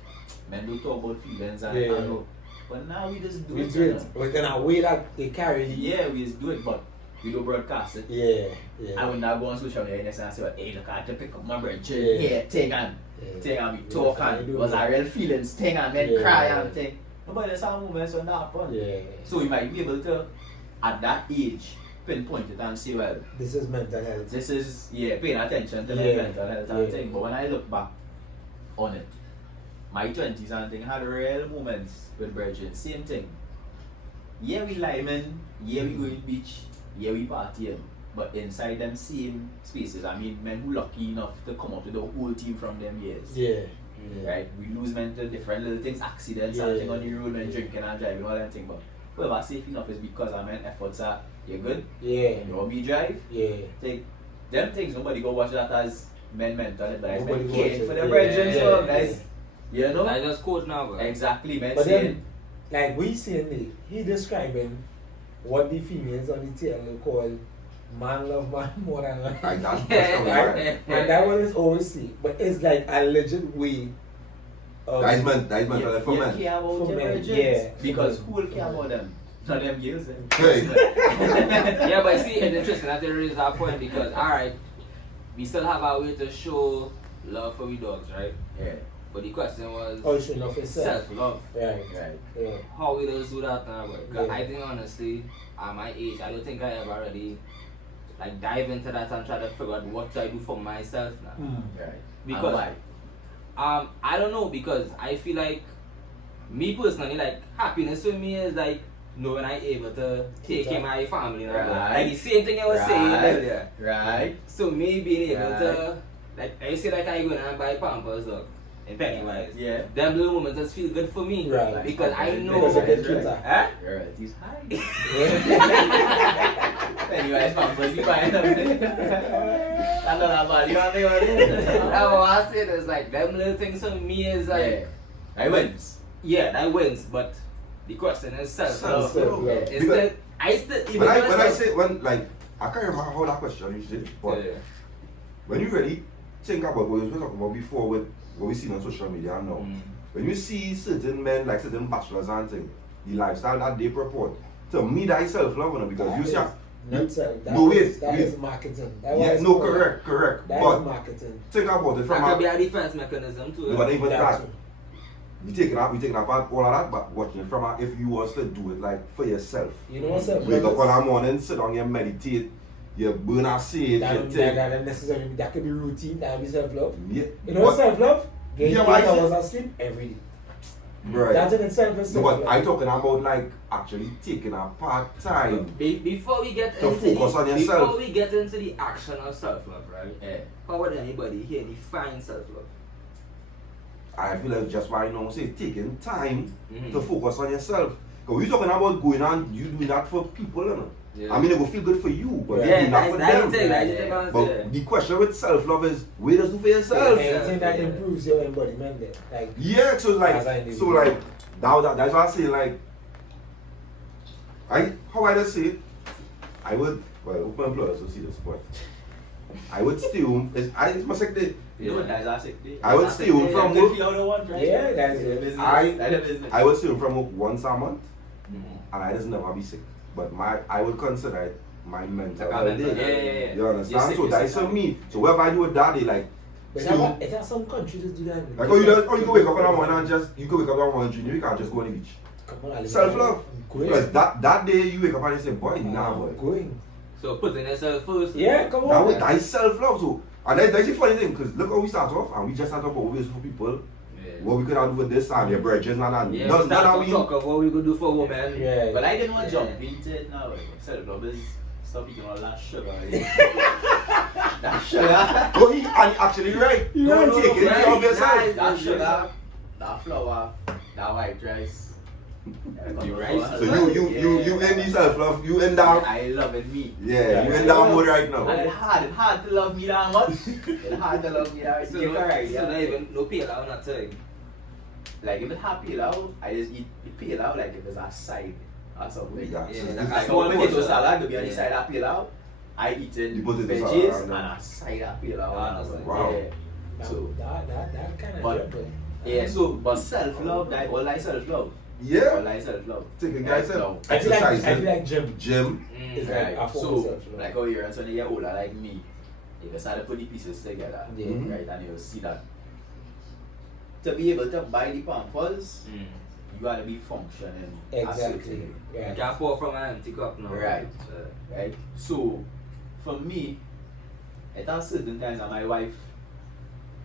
men do talk about feelings and Yeah. I know. But now we just do We it. do you it, know. but in a way that they carry. Yeah, we just do it, but we don't broadcast it. Yeah. I would not go on social media and say, hey, look, I had to pick up my brethren. Yeah. Yeah, thing and Yeah. thing and we Yeah, talk I and do. was a real feelings thing and men Yeah. cry and thing. But there's some moments when that happen. Yeah. So we might be able to, at that age, pinpoint it and say, well, This is mental health. this is, yeah, paying attention to Yeah. the mental health and Yeah. thing. But when I look back on it, my 20s and thing had real moments with brethren. Same thing. Yeah, we Lyman, yeah, we going beach, yeah, we partying. But inside them same spaces, I mean, men who lucky enough to come up with the whole team from them years. Yeah. Right? We lose men to different little things, accidents, Yeah. and thing on the road, men drinking and driving, all that thing. But whoever safe enough is because our men efforts are, you're good, Yeah. you want me drive, Yeah. take them things, nobody go watch that as men mental, but as Nobody men watch caring it. for the Yeah. brethren, so Yeah. guys, you know? I just quote now, bro. Exactly, men But saying, then, like we saying it, he describing what the females on the tail call man love man more than man. Like that. Right? And that one is always see, but it's like a legit way of That is mental health for you men. care about For your men, brethren, yeah. because who will care about them? Not them girls, then. Hey. Yeah, but see, it's interesting that they raise that point because, alright, we still have our way to show love for we dogs, right? Yeah, But the question was oh, showing off yourself. self-love. Right. right. Yeah. How we just do that now, bro? 'Cause Yeah. I think honestly, at my age, I don't think I ever really like dive into that and try to figure out what do I do for myself now. Right. Because- And why? I don't know because I feel like me personally, like happiness for me is like knowing I'm able to take care of my family. Right. Right. Like the same thing I was saying Right. earlier. Right. So me being able Right. to, like I say, like I go in and buy Pampers dog in Pennywise. Yeah. Them little moments just feel good for me. Right. Because I know. Because of Right. the kids. Huh? Royalties high. Yeah. Anyways, Pampers, you buying them. I know that bad. You want to think about it? That's what I said. It's like them little things for me is like, Yeah. I wins. yeah, that wins. But the question is self-love. Self-love. It's Because- that I still even When I though when I it's say when like I can't remember how that question you did, but yeah. when you're ready think about what we were talking about before with what we see on social media now. When you see certain men, like certain bachelors and things, the lifestyle that they purport, to me that is self-love, because That you see, not self. No, wait, That wait. is marketing. That yeah, was no, called- correct. That But is marketing. think about it from That could be a, a defense mechanism too. no, but even That that, too. we taking apart all of that, but watching it from a, if you was to do it like for yourself, You know what's self-love wake up is? on a morning, sit down, you meditate, you burn a sage, That you don't take, that necessarily that could be routine. That would be self-love. yeah, You know what's but- self-love? Getting Yeah, 8 but I hours said- of sleep every day. right. That in itself is No, but self-love. I'm talking about like actually taking a part time. Before we get To into focus on the, yourself. before we get into the action of self-love, right? Yeah. How would anybody here define self-love? I feel like just why now say taking time Mhm. to focus on yourself. Because we're talking about going on, you doing that for people, you know. Yeah. I mean, it will feel good for you, but Yeah, you're doing that for them. But the question with self-love is, where does it do for yourself? Anything that improves your embodiment there. Like Yeah, so As I like, knew. so like, that's why I say like, how I just say it, I would, well, open employers will see this, but I would stay home, it's my second day. No, that's our sick day. I would stay home from That's work. the other one, right? Yeah, that's the it. business. I- That's the business. I would stay home from work once a month, Mhm. and I just never be sick. But I would consider it my mental Like a mental health. health. Yeah. You understand? You're sick, So you're that's sick. for me. So whatever I do with that, they like, But stay home. it has some countries that do that. Like, you can wake up in the morning and just, you can wake up in the morning, Junior, you can't just go on the beach. Come on, Alex. Self-love. I'm going. Because that day you wake up and you say, boy, nah, boy. I'm going. So putting yourself first. Yeah, come That on. was that is self-love. So, and that's the funny thing, because look how we start off, and we just start off always for people, what we could have do with this and their bridges and that. Yeah, Does we that start mean? to talk of what we could do for women. Yeah. But I didn't want to Yeah. jump into it now. Self-love is stop eating all that sugar. That sugar. Oh, he and actually right. You Don't know, take it right. care of yourself. Nice. That sugar, that flour, that white rice. The rice. So you in the self-love, you in down. I love it me. Yeah, you in down mode right And now. it's hard to love me that much. It's hard to love me that much. So, You're correct, so yeah. not even no pay out not time. Like if it's hot peel out, I just eat peel out like if it's a side or something. Yeah. Yeah, So like Like a small small potato portion. salad to be on the Yeah. side of peel out. I eat it The potato salad, veggies right and now. a side of peel out. Ah, that's right. Wow. Yeah. So that kind of But- yeah, so but self-love, that all like self-love. All Yeah. like self-love. Taking guys Right, out. I feel Exercising. like gym. Gym. It's Mm. like Right. a form So of self-love. like how you're when you get older like me, you decide to put the pieces together. Yeah. Mhm. Right, and you'll see that to be able to buy the pampers, Mm. you gotta be functioning a certain Exactly. way. You Yeah. can't pour from an empty cup now. Right. Right? So for me, at a certain times and my wife,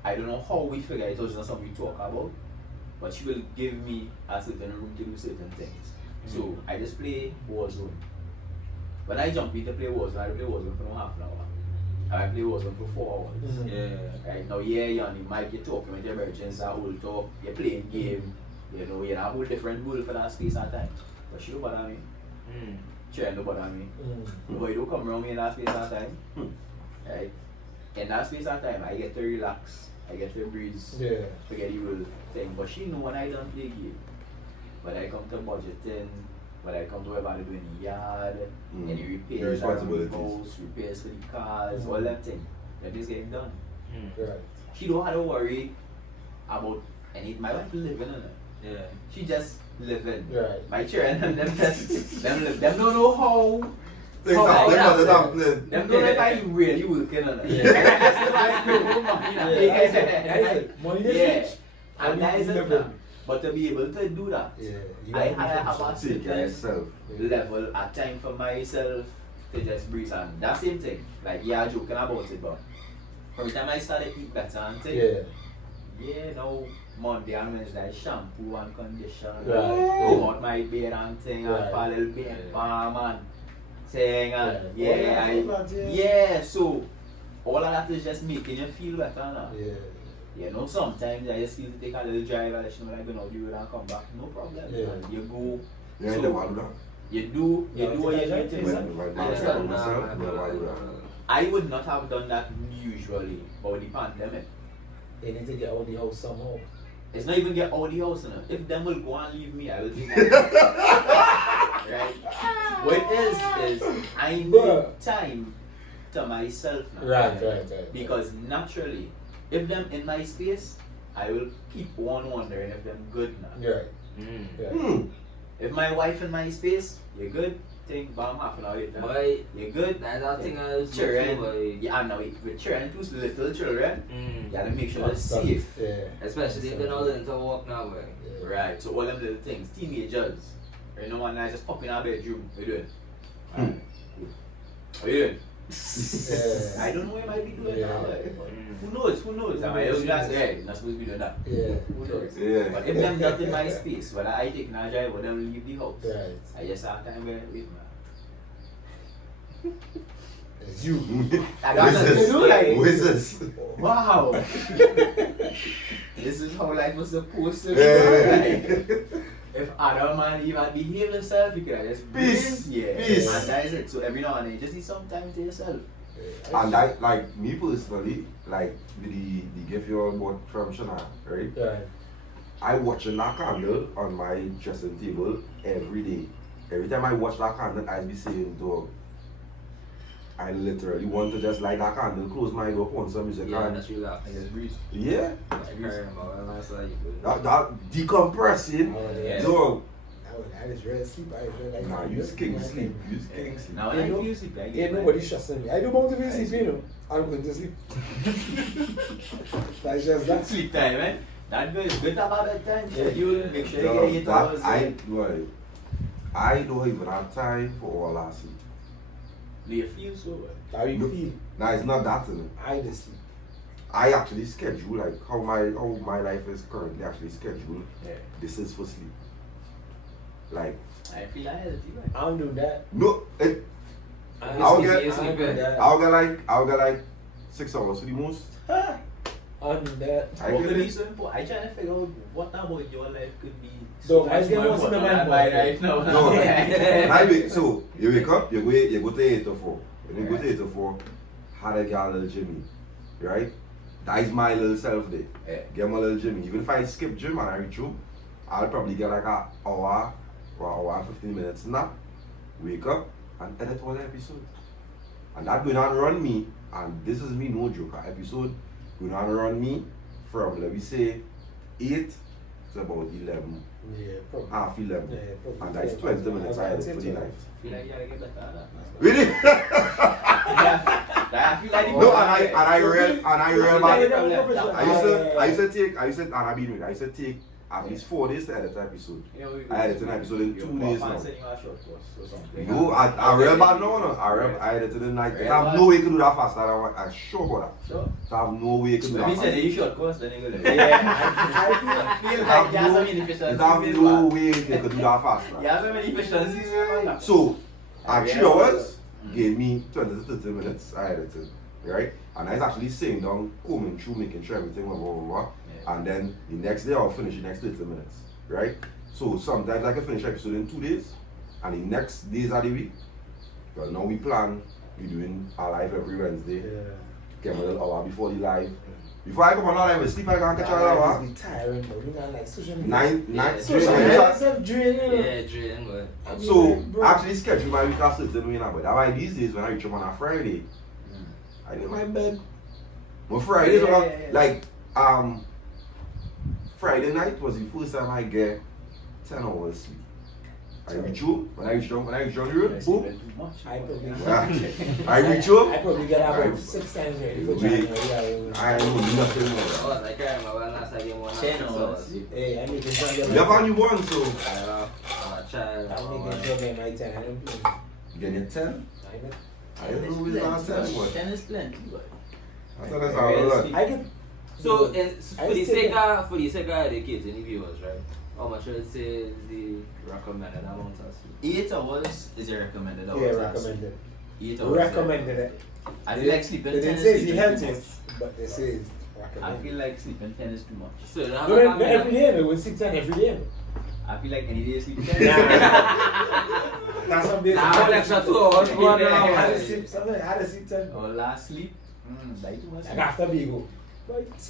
I don't know how we figure it out, it's not something we talk about, but she will give me a certain room to do certain things. So I just play Warzone. When I jump in to play Warzone, I play Warzone for no half an hour. And I play Warzone for 4 hours. Mhm. Yeah. Right now, yeah, you're on the mic, you're talking with your virgins, a whole talk, you're playing game, you know, you have a whole different rule for that space and time. But she don't bother me. Mm. She don't bother me. Mm. But you don't come around me in that space and time. Hmm. Right? In that space and time, I get to relax, I get to breathe, Yeah. forget the whole thing. But she know when I don't play game. When I come to budgeting, when I come to whatever I do in the yard, Mm. any Your repairs around the responsibilities. house, repairs for the cars, all that thing. That is getting done. Mm. Right. She don't have to worry about any. My wife living in it. Yeah. She just living. Right. My children, them just them live. Them don't know how. Things how happening, that but it's happen. happening. Them don't know if I really working on it. Yeah. That's why I go home, you know. Yeah. That is it. Money is Yeah. rich. And that is it. living. Now. But to be able to do that, Yeah. You I gotta be had to have a functional. Take care of yourself. level of time for myself to just breathe. And that same thing. Like, yeah, joking about it, but from the time I started eat better and thing, Yeah. yeah, now Monday and Wednesday, shampoo and conditioner, Right. come out my bed and thing, Right. and put a little bit Yeah. of balm and thing, and Yeah. yeah, All that, yeah. yeah, so all of that is just making you feel better now. Yeah. You know, sometimes I just feel to take a little drive and let you know like, you know, do it and come back, no problem. Yeah. You go, You ain't So- never do that. you do Yeah, what you take a need to drive, do. yeah. When I I just check don't on know. myself, you never do that. I would not have done that usually, but with the pandemic, They need to get out of the house somehow. it's not even get out of the house now. If them will go and leave me, I will think that. Right? What it is I need Bruh. time to myself now. Right. Because naturally, if them in my space, I will keep on wondering if them good now. Right. Hmm. If my wife in my space, you're good. Think bam half an hour later. Boy, You're good. that's that thing I was Children. boy. Yeah, now with children, two little children, you gotta make sure they're Constant. safe. Yeah. Especially if they're not learning to walk now, boy. Yeah. Right. So all them little things, teenagers. You know, one night just pop in our bedroom. What you doing? What you doing? Yeah. I don't know what I might be doing Yeah. now. Like, who knows? Who knows? I mean, that's right. You're not supposed to be doing that. Yeah. Who knows? Yeah. But if them not in my space, whether I take a drive or them leave the house, Right. I just have time where wait, man. It's you. I Who got is nothing to this? do, like, Who is this? wow. This is how life was supposed to be. Yeah. If Adam and Eve had behaved themselves, you could have just Peace. breathed. Yeah. Peace. And that is it. So every now and then, you just need some time to yourself. And like me personally, like the gift you all bought from Shana, right? Right. I watch that candle on my dressing table every day. Every time I watch that candle, I be saying, dog, I literally want to just light that candle, close my eyes, go on some music, Yeah, and that's relax. I just breathe. yeah, I remember when I saw you. that decompressing, Oh, yeah. dog. I just real sleep. I real like. Nah, you king sleep, you king sleep. Now, when You I know, feel sleep, I Ain't get nobody trusting me. I do want to be sleep, you know. I'm going to sleep. That's just that. sleep time, man. That good. Good about that time. Schedule. Make sure Yo, you get 8 that hours. I don't even have time for all that sleep. Do you feel so well? How you feel? Nah, it's not that in it. I just sleep. I actually schedule like how my life is currently actually scheduled. Yeah. This is for sleep. Like I feel like healthy, right? I don't do that. no, I'll get- get I don't do that. I'll get like 6 hours for the most. I don't do that. I What get could be it. so important? I trying to figure out what about your life could be So, so I much get more what's in the important than mind, mine right now. No, Yeah. I wake, so you wake up, you go to 8 to 4. When you go to 8 to 4, had a girl little Jimmy, right? That is my little self day. Yeah. Get my little Jimmy. Even if I skip gym and I reach home, I'll probably get like an hour or hour and 15 minutes nap. Wake up and edit all the episode. And that going on run me, and this is me no joke, an episode going on run me from let me say 8 to about 11, Yeah, probably. half 11. Yeah, probably. And that's 20 minutes I edit for the night. I feel like you gotta get better at that. Really? I feel like No, and I real Yeah, I used to take and I've been with I used to take at least 4 days to edit an episode. I edited an episode in 2 days now. No, I real bad no. I edited in like I have no way to do that faster. I'm sure about that. Sure. So I have no way to do When that we said faster. you short course, then you go like, I I feel You like have you have some no inefficiencies. way to do that faster. You have some inefficiencies, man. So, at 3 hours, gave me 20 to 30 minutes I edited, right? And I was actually sitting down, combing through, making sure everything was blah, blah, blah. Yeah. And then the next day I'll finish the next 30 minutes, right? So sometimes I can finish an episode in 2 days, and the next days of the week, well, now we plan, we're doing our live every Wednesday, get a little hour before the live. Before I come on live, I sleep, I can catch an hour. be tiring, but we not like social media. Nine, Yeah. Social nine- media is draining. Yeah, drain, boy. I mean, So, like, bro, I actually schedule my week after certain way now, but that's why these days when I reach home on a Friday, I in my bed. But Fridays, Yeah. like, Friday night was the first time I get 10 hours sleep. I reach home, when I reach down the road, boom. I probably, I reach home, I probably get about 6 times ready for Wait. January. I know nothing more. Oh, like I remember when last I gave one 10 6 hours. Hey, I'm making sure I get You have my only one, so I'm a child. I'm making sure I get my 10. I don't play. you get your 10. I know. I don't know which one 10 was. 10 is plenty, but I thought that's how it looked. I get. So, I for the still sake get- of educating the viewers, right? How much would you say is the recommended amount of sleep? 8 hours is a recommended hours. Yeah, that's recommended. 8 hours. Recommended it. I feel like sleeping They 10 didn't is say it's the sleeping too much. healthiest, but they say it's I recommended. feel like sleeping 10 is too much. So, you don't have No, a not every family? day, no. With 6 10 every day. I feel like any day sleeping 10 That's some days. Nah, one extra 2 hours, I one had hour. to sleep. Sometimes I had to sleep 10. Or last sleep. Like too much. Like after Bigo.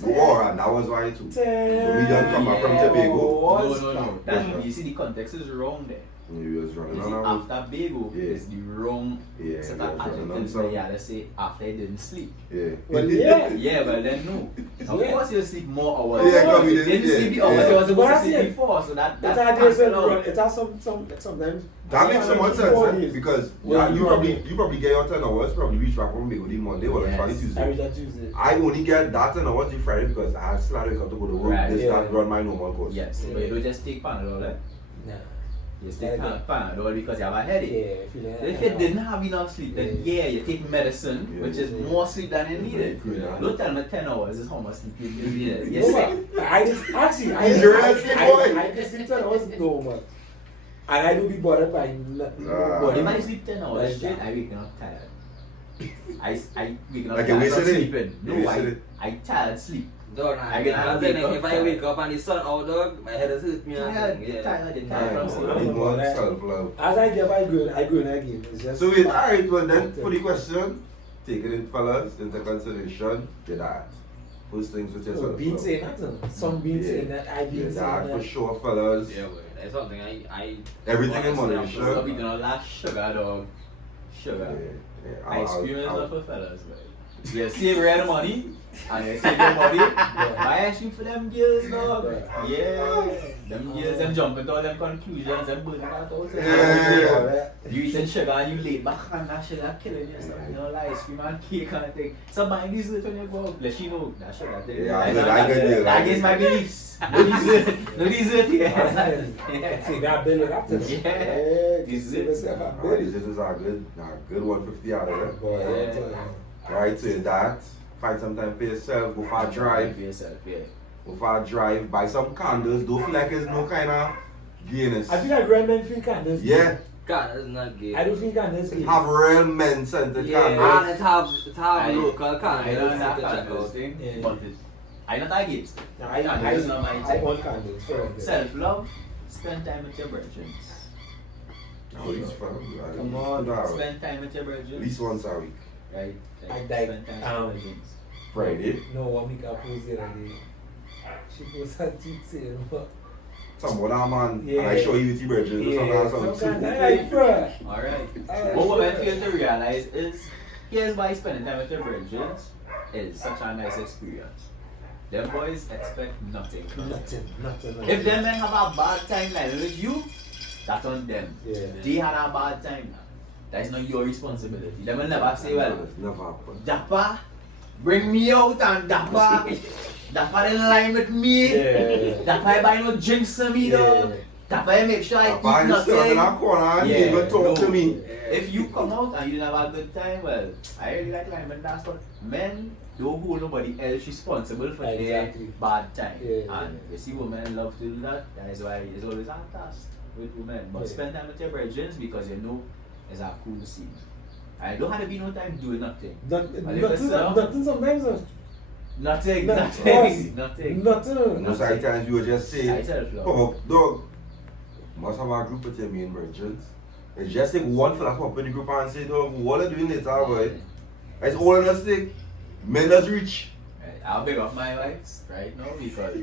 War, and that was why too. 10. We done come back from Tobago. No. That, you see, the context is wrong there. You was running You see, on after Bego Yeah. is the wrong Yeah, set yeah, of running on adjectives some- that you had to say after you didn't sleep. Yeah. Well, yeah. Yeah, but then no. Of Yeah. course you sleep more hours. Yeah, come, you You didn't yeah, sleep the hours yeah. you was supposed But to sleep that's it. before, so that It's that a days when cancel we out. run. It has sometimes. That makes so much sense, right? Because Well, you probably get your 10 hours, probably reach back from Big Monday or Yes. Friday, I Tuesday. reach that Tuesday. I only get that 10 hours on Friday because I still had to wake up to go to work. Right. This Yeah. that run my normal course. Yes, but you don't just take Panadol, eh? Nah. You just take Yeah. Panadol because you have a headache. Yeah, if you know. If you didn't have enough sleep, then yeah, you take medicine, Yeah. which is Yeah. more sleep than you needed. Yeah. Don't tell me 10 hours is how much sleep you needed. No, Yes, man. I just actually He's your ass, boy. I just sleep 10 hours normal. And I don't be bothered by But if Ah. I sleep 10 hours Like straight, that. I wake up tired. I wake up Like you tired from wasted it? sleeping. You No, wasted it? I tired sleep. Dog, I get I'm up, saying wake if up, I wake up and the sun out, dog, my head is hit me. and Tired, yeah. tired, I tired from know, sleep. I need more self-love. As I get, I go in again. It's just. So wait, alright, well then, for the question, taking it fellas into consideration, your diet. First things with your Oh, been self-love. saying that. Some been saying that. I Your been saying diet for that. sure, fellas. Yeah, but that's something I Everything in honestly, moderation. Stop eating all that sugar, dog. Yeah, Sugar. yeah. I experience I'll- that for fellas, like. You save real money and you save your body. Why ask you for them girls, dog? Yeah. Them girls, them jump into all them conclusions and burn that out. Yeah. You eating sugar and you laid back and that sugar killing yourself. You know, like ice cream and cake and thing. So buying these when you go out, let you know that sugar thing. Yeah, I get you. That against my beliefs. No dessert. No dessert here. See, that bill is after. Yeah. This is a Alright, this is a good 150 out of it. Boy, Yeah. Right, so that. Find some time for yourself, go for a drive. For yourself, yeah. Go for a drive, buy some candles. Don't feel like it's no kind of gayness. I feel like real men feel candles. Yeah, God, that's not gay. I don't think candles. have real men scented Yeah, candles. and it have I- local I candles. don't that to check candles out. thing, Yeah. but I'm not against it. No, I Candles not my I thing. want candles. So Self-love, spend time with your brethren. Oh, he's fun. Come on, Spend time with your At brethren. least once a week. Right? I Like, like, spend time with your brethren. Friday. No, one week I posed the other day. She posted her tweet saying, what? Some other man. Yeah. And I show you the bridges or Yeah, something. sometimes I like, bruh. Alright. What women fail to realize is here's why spending time with your brethren is such a nice experience. Them boys expect nothing. Nothing. If them men have a bad time like with you, that's on them. Yeah. They had a bad time. That is not your responsibility. They will never say, well, It's never happened. Dappa, bring me out and Dappa in line with me. Yeah. Dappa buy no drinks for me, Yeah. dog. Dappa make sure I Papa, eat you stand in nothing. that corner and Yeah, you even talk to no. me. If you come out and you didn't have a good time, well, I really like climbing that stuff. Men don't hold nobody else responsible for Exactly. their bad time. Yeah. And you see women love to do that. That is why it's always a task with women. But Yeah. spend time with your brethren because you know it's a cool scene. I don't have to be no time doing nothing. Nothing sometimes. Nothing, No, nothing, nothing. Nothing. Most of the times you will just say, I self-love. come up, dog. Must have a group with your main virgins. It's just take one fella come up in the group and say, dog, what are you doing later, boy? It's all of us take. Men does reach. Right, I'll big up my wives right now because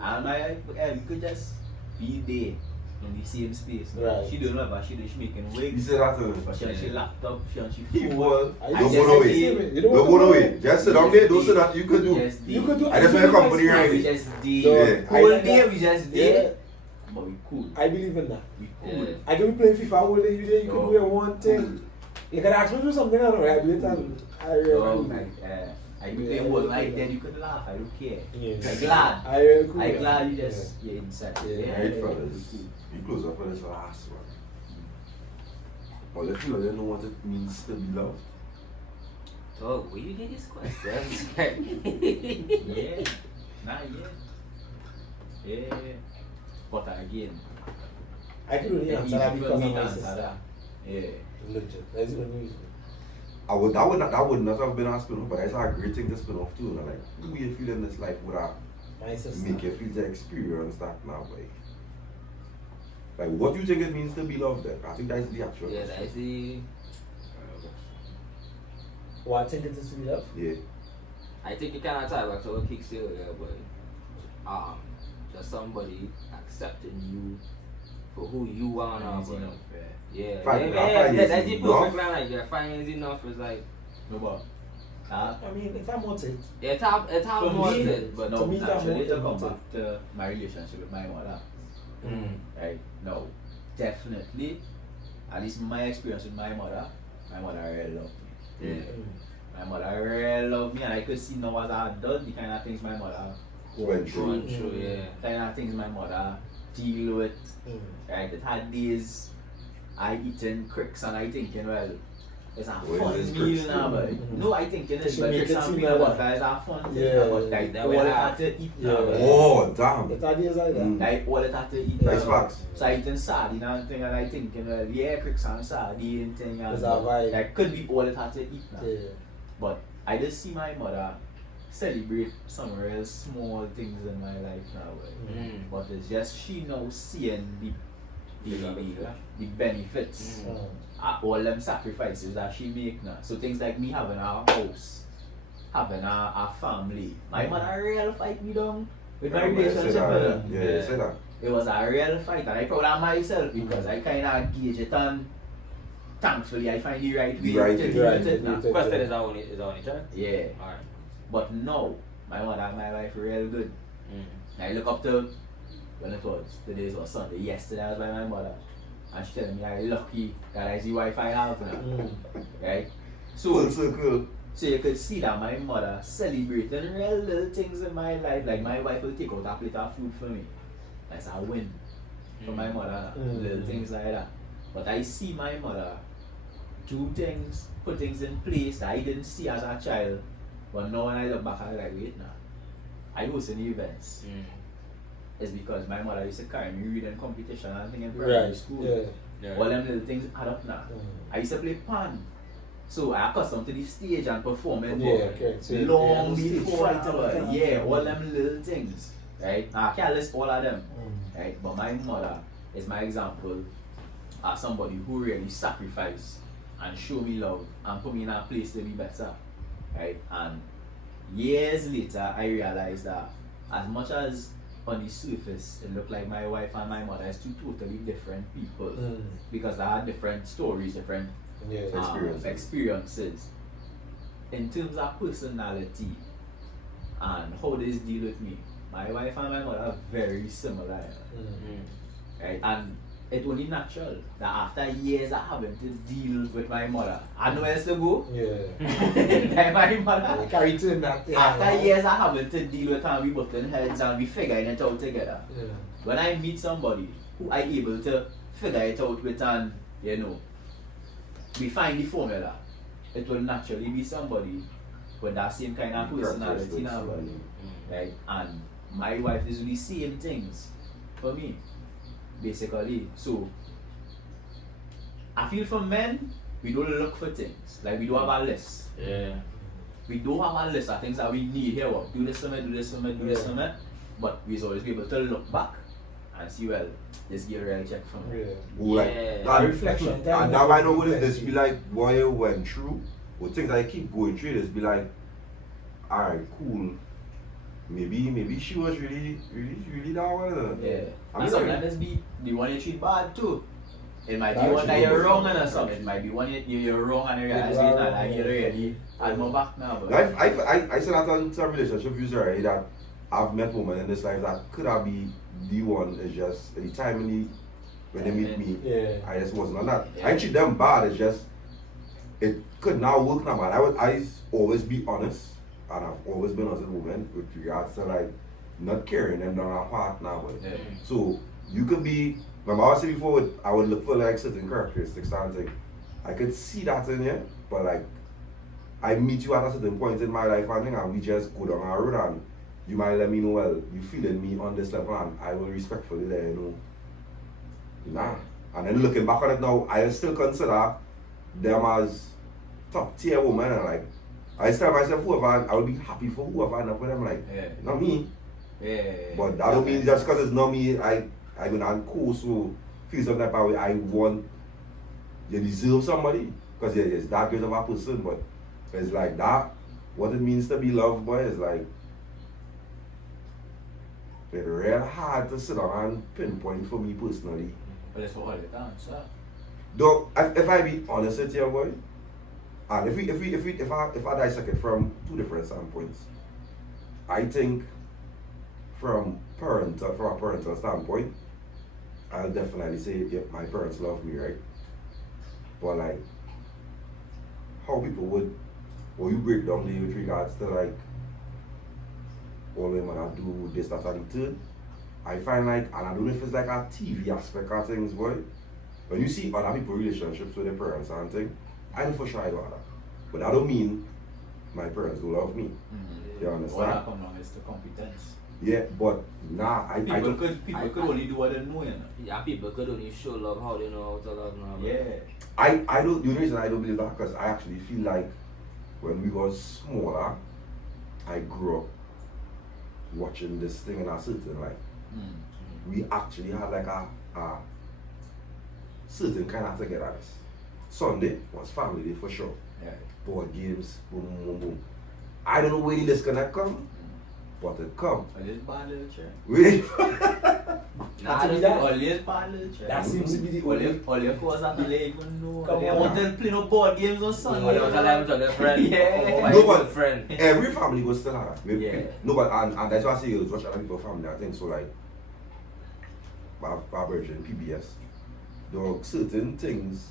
and my wife, yeah, we could just be there in the same space. Right. She don't know but she making You wigs. say that to But she on she laptop, she on she people. phone. I Don't just go said away. the same. You Don't don't go want to away. Just sit down there, don't say that you could do. Yes, You could do. I just want your company Yeah, right. we just Yeah. did. Whole like day that. we just Yeah. did. But we cool. I believe in that. We cool. Yeah. I can be playing FIFA all day, you there, you can do your one thing. You can ask me to do something, I don't know, I do it and I So, really like, I be playing ball like then you could laugh. I don't care. Yeah. I'm glad. I really cool. I'm glad you just you're inside. Yeah. Right, fellas. You close up for this last one. Well, if you don't know what it means to be loved. Dog, where you get these questions? Yeah. Not yet. Yeah. But again, I can only it's answer easy that for because me of to my answer sister. that. Yeah. Legit. That's the only reason. That would not have been a spin off, but it's a great thing to spin off too. And I'm like, who you feel in this life would have My sister. make you feel the experience that now, like what do you think it means to be loved then? I think that's the actual Yeah, question. that's the. What I think it is to be love? Yeah. I think you cannot tie back to what Kick said earlier, but just somebody accepting you for who you want now, Fine is but enough, yeah, Fine- yeah, fine that's is the enough. perfect line. Like yeah, fine is enough. Is like No, but I mean, if I'm out it, yeah, it's how for more me, it, but but no, to me, that actually, more to come important. back to my relationship with my mother, mm, right? No, definitely, at least my experience with my mother really loved me. yeah. My mother really loved me, and I could see now as I adult the kind of things my mother Went through. Going through, yeah. kind of things my mother deal with. Right? It had days I eating cricks and I thinking, well, it's a What fun is this meal cricks now, thing? but no, I thinking it's She but make cricks it and seem peanut like butter is a fun thing, Yeah, now, but like that all way it I- had to eat Yeah. now, but Oh, damn. It's ideas like that. Mm. like all it had to eat That's now. facts. So I eating sardine and thing, and I thinking, well, yeah, cricks and sardine thing, and It's a vibe. like could be all it had to eat now. Yeah. But I just see my mother celebrate some real small things in my life now. Mm. But it's just she now seeing the benefits, all them sacrifices that she make now. So things like me having a house, having a family. My mother real fight me down with my Yeah, relationship say with that, her. yeah, say that. It was a real fight, and I proud of myself because I kind of gauge it, and thankfully I find the right way Right, to deal right, with it now. right. Question is our only child. Yeah. Alright. But now, my mother and my wife real good. Mm. I look up to, when it was, today was Sunday, yesterday I was by my mother, and she telling me I'm lucky that I see Wi-Fi have now, right? Full So, circle. so you could see that my mother celebrating real little things in my life, like my wife will take out a plate of food for me. That's a win for my mother, little things like that. But I see my mother do things, put things in place that I didn't see as a child. But now when I look back, I'm like, wait now. I host in events. Mm. It's because my mother used to carry me reading competition and thing in primary Right. school. Yeah. Yeah. All them little things add up now. I used to play pan. So I accustomed to the stage and performing Yeah, okay. So you long on stage before fight that. all the time. Yeah, all them little things. Right? Now I can't list all of them. Right? But my mother is my example as somebody who really sacrificed and show me love and put me in a place to be better. Right? And years later I realized that as much as on the surface it looked like my wife and my mother is two totally different people because they had different stories, different Yeah. experiences. In terms of personality and how they deal with me, my wife and my mother are very similar. Mm. Right? And it's only natural that after years of having to deal with my mother, I know where else to go. Yeah. Like my mother. Yeah, carry to that. Yeah, After man. years of having to deal with her, we button heads and we figuring it out together. Yeah. When I meet somebody who I able to figure it out with and, you know, we find the formula, it will naturally be somebody with that same kind of personality now, right? And my wife is doing the same things for me, basically. So I feel for men, we don't look for things. Like we don't have a list. Yeah. We don't have a list of things that we need here. What? Do this for me, do this for me, do this for me. But we always be able to look back and see, well, this girl really check for me. Yeah. Like, Yeah. and, Reflection and time. that might know what it is be like what you went through, or things that I keep going through is be like, alright, cool. Maybe she was really that one. Yeah. I'm And sorry. sometimes be the one you treat bad too. It might be That's one that true. you're wrong and something. It might be one you're wrong and you realize You are it and wrong, you're yeah. really had my back now. But I said that on some relationship views already that I've met women in this life that could have be the one. It's just the time when they meet me, Yeah. I just wasn't on that. Yeah. I treat them bad. It's just it could now work now. But I always be honest, and I've always been honest with women with regards to like not caring them down our path now. But yeah. so you could be. Remember I said before, I would look for like certain characteristics and things. I could see that in you, but like I meet you at a certain point in my life and we just go down our road and you might let me know, well, you feeling me on this level and I will respectfully let you know. Nah. And then looking back on it now, I still consider them as top tier women and like I tell myself whoever I will be happy for whoever I end up with them like Yeah. not me. Yeah. But that don't mean just because it's not me, I'm not cool, so feel some type of way. I want you deserve somebody because it's that great of a person, but it's like that. What it means to be loved, boy, is like it's real hard to sit down and pinpoint for me personally. But it's for all the time, sir. Though, if I be honest with you, boy, and if I dissect it from two different standpoints, I think from a parental standpoint, I'll definitely say, yeah, my parents love me, right? But like, how people would, or you break down the with regards to like, all the man I do this, that, and the third, I find like, and I don't know if it's like a TV aspect of things, boy. When you see other people relationships with their parents and things, I know for sure I do that. But that don't mean my parents don't love me. You understand? What that come along is the competence. Yeah, but nah, People could only do what they know, you know. Yeah, people could only show love how they know how to love now. But Yeah. I don't, the only reason I don't believe that because I actually feel like when we was smaller, I grew up watching this thing in a certain like we actually had like a certain kind of togetherness. Sunday was family day for sure. Yeah. Board games, boom, boom, boom, boom. I don't know where the disconnect come, but it come. Always bad little chair. Wait. Not to be that. Always bad little chair. That seems to be the only. All your cause that they even know. Come They on. want to play no board games on Sunday. I don't have to a friend. Yeah. My No, but- friend. Every family was still have that. Yeah. No, but and that's why I say it was watch other people's family. I think so. Like my version PBS, there are certain things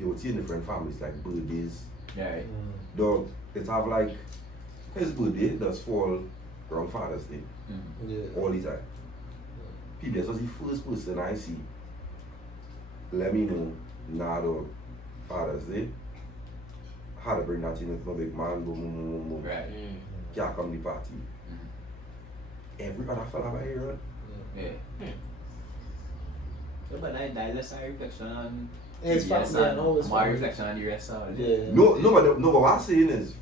you would see in different families, like birthdays. Yeah. Though it have like his birthday does fall around Father's Day Yeah. all the time. PBS was the first person I see. Let me know now the Father's Day. How to bring that in with no big man, boom, boom, boom, boom, boom. Right. Can't come to the party. Every other fella by here. Yeah. So, but that's a reflection on It's yes, family and always my family. reflection on the rest of it. Yeah. No, but what I'm saying is